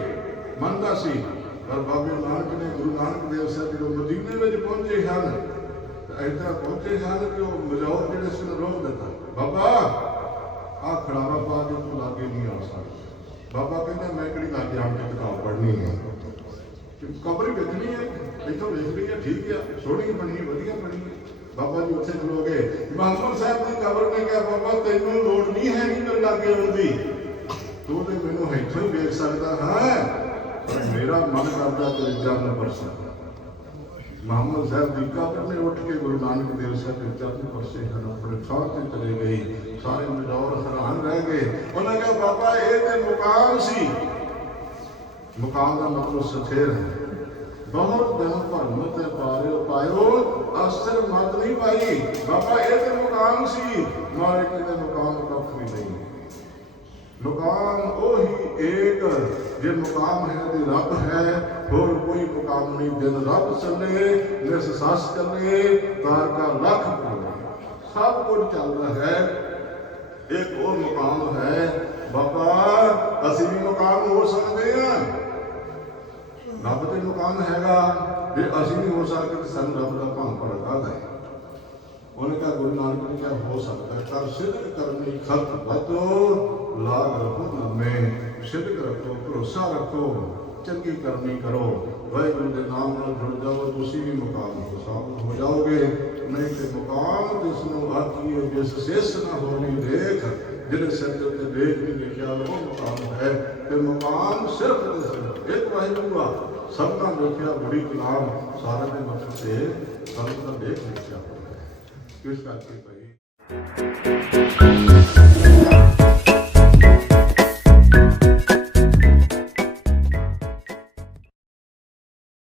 S2: ਮੰਨਦਾ ਸੀ, ਪਰ ਬਾਬੇ ਨਾਨਕ ਨੇ ਗੁਰੂ ਨਾਨਕ ਦੇਵ ਸਾਹਿਬ ਜਦੋਂ ਮਦੀਨੇ ਵਿੱਚ ਪਹੁੰਚੇ ਹਨ ਤਾਂ ਪਹੁੰਚੇ ਹਨ ਕਿ ਉਹ ਮਜੌਰ ਜਿਹੜੇ ਸੀ ਰੋਕ ਦਿੱਤਾ ਬਾਬਾ ਆ ਖੜਾਵਾ ਪਾ ਕੇ ਤੂੰ ਲਾਗੇ ਨਹੀਂ ਆ ਸਕਦਾ। ਬਾਬਾ ਕਹਿੰਦਾ, ਮੈਂ ਕਿਹੜੀ ਲਾਗੇ ਆਣ ਕੇ ਕਿਤਾਬ ਪੜ੍ਹਨੀ ਹੈ ਕਿ ਕਬਰ ਵੇਖਣੀ ਹੈ ਇੱਥੋਂ ਵੇਖ ਲਈ ਹੈ ਠੀਕ ਹੈ ਸੋਹਣੀ ਬਣੀ, ਵਧੀਆ ਬਣੀ ਬਾਬਾ ਜੀ ਉੱਥੇ ਖਲੋ ਗਏ। ਸਾਹਿਬ ਦੀ ਕਬਰ ਨੇ ਕਿਹਾ, ਬਾਬਾ, ਤੈਨੂੰ ਲੋੜ ਨਹੀਂ ਹੈ ਨਹੀਂ ਮੇਰੇ ਲਾਗੇ ਆਉਣ ਦੀ। ਤੂੰ ਤੇ ਮੈਨੂੰ ਇੱਥੋਂ ਹੀ ਵੇਖ ਸਕਦਾ ਹਾਂ ਮੇਰਾ ਮਨ ਕਰਦਾ ਤੇਰੇ ਜਨਮ ਪਰਸਾ ਮੁਹੰਮਦ ਸਾਹਿਬ ਦੀ ਕਬਰ ਨੇ ਉੱਠ ਕੇ ਗੁਰੂ ਨਾਨਕ ਦੇਵ ਸਾਹਿਬ ਦੇ ਚਰਨ ਪਰਸੇ ਹਨ, ਆਪਣੇ ਥਾਂ ਤੇ ਚਲੇ ਗਏ। ਸਾਰੇ ਮਜੌਰ ਹੈਰਾਨ ਰਹਿ ਗਏ। ਉਹਨਾਂ ਕਿਹਾ, ਬਾਬਾ, ਇਹ ਤੇ ਮੁਕਾਮ ਸੀ। ਮੁਕਾਮ ਦਾ ਮਤਲਬ ਸਥਿਰ ਹੈ। ਬਹੁਤ ਦਿਨ ਭਰਮ ਤੇ ਪਾਰਿਓ ਪਾਇਓ, ਅਸਰ ਮਤ ਨਹੀਂ ਪਾਈ। ਬਾਬਾ, ਇਹ ਤੇ ਮੁਕਾਮ ਸੀ। ਮਾਰੇ ਕਿਤੇ ਮੁਕਾਮ ਕੱਖ ਵੀ ਨਹੀਂ। ਮੁਕਾਮ ਉਹੀ ਏਕ ਜੇ ਮੁਕਾਮ ਹੈ ਤੇ ਰੱਬ ਹੈ, ਹੋਰ ਕੋਈ ਮੁਕਾਮ ਨਹੀਂ। ਜਦ ਰੱਬ ਚੱਲੇ ਨਿਸ ਸੱਸ ਚੱਲੇ, ਤਾਰ ਕਾ ਲੱਖ ਸਭ ਕੁਝ ਚੱਲਦਾ ਹੈ। ਇੱਕ ਉਹ ਮੁਕਾਮ ਹੈ। ਬਾਬਾ, ਅਸੀਂ ਵੀ ਮੁਕਾਮ ਹੋ ਸਕਦੇ ਹਾਂ। ਰੱਬ ਤੇ ਮੁਕਾਮ ਹੈਗਾ। ਜੇ ਅਸੀਂ ਨਹੀਂ ਹੋ ਸਕਦੇ ਤਾਂ ਸਾਨੂੰ ਰੱਬ ਦਾ ਭਾਂ ਪੜਦਾ ਹੈ। ਉਹਨੇ ਕਿਹਾ, ਗੁਰੂ ਨਾਨਕ ਨੇ ਕਿਹਾ, ਹੋ ਸਕਦਾ ਹੈ। ਕਰ ਸਿੱਧਕ ਕਰਨੀ ਖਤ ਵਾਤੋ ਲਾਗ ਰੱਖੋ ਨਮੇ ਸਿੱਧਕ ਰੱਖੋ ਭਰੋਸਾ ਰੱਖੋ ਚੰਗੀ ਕਰਨੀ ਕਰੋ ਵਾਹਿਗੁਰੂ ਦੇ ਨਾਮ ਨਾਲ ਜੁੜ ਜਾਓ ਤੁਸੀਂ ਵੀ ਮੁਕਾਮ ਹੋ ਸਾਬਤ ਹੋ ਜਾਓਗੇ ਨਹੀਂ ਤੇ ਮੁਕਾਮ ਜਿਸ ਨੂੰ ਆਖੀਏ ਜਿਸ ਸਿਸ ਨਾ ਹੋਣੀ ਦੇਖ ਜਿਹੜੇ ਸਿਰ ਦੇ ਉੱਤੇ ਦੇਖ ਨਹੀਂ ਲਿਖਿਆ ਉਹ ਮੁਕਾਮ ਹੈ ਤੇ ਮੁਕਾਮ ਸਿਰਫ ਤੇ ਸਿਰਫ ਇੱਕ ਵਾਹਿਗੁਰੂ ਆ ਸਭਨਾ ਲਿਖਿਆ ਬੜੀ ਕਲਾਮ ਸਾਰਿਆਂ ਦੇ ਮਤਲਬ ਤੇ ਸਭ ਦਾ ਦੇਖ ਲਿਖਿਆ ਹੋਇਆ ਹੈ ਇਸ ਕਰਕੇ ਭਾਈ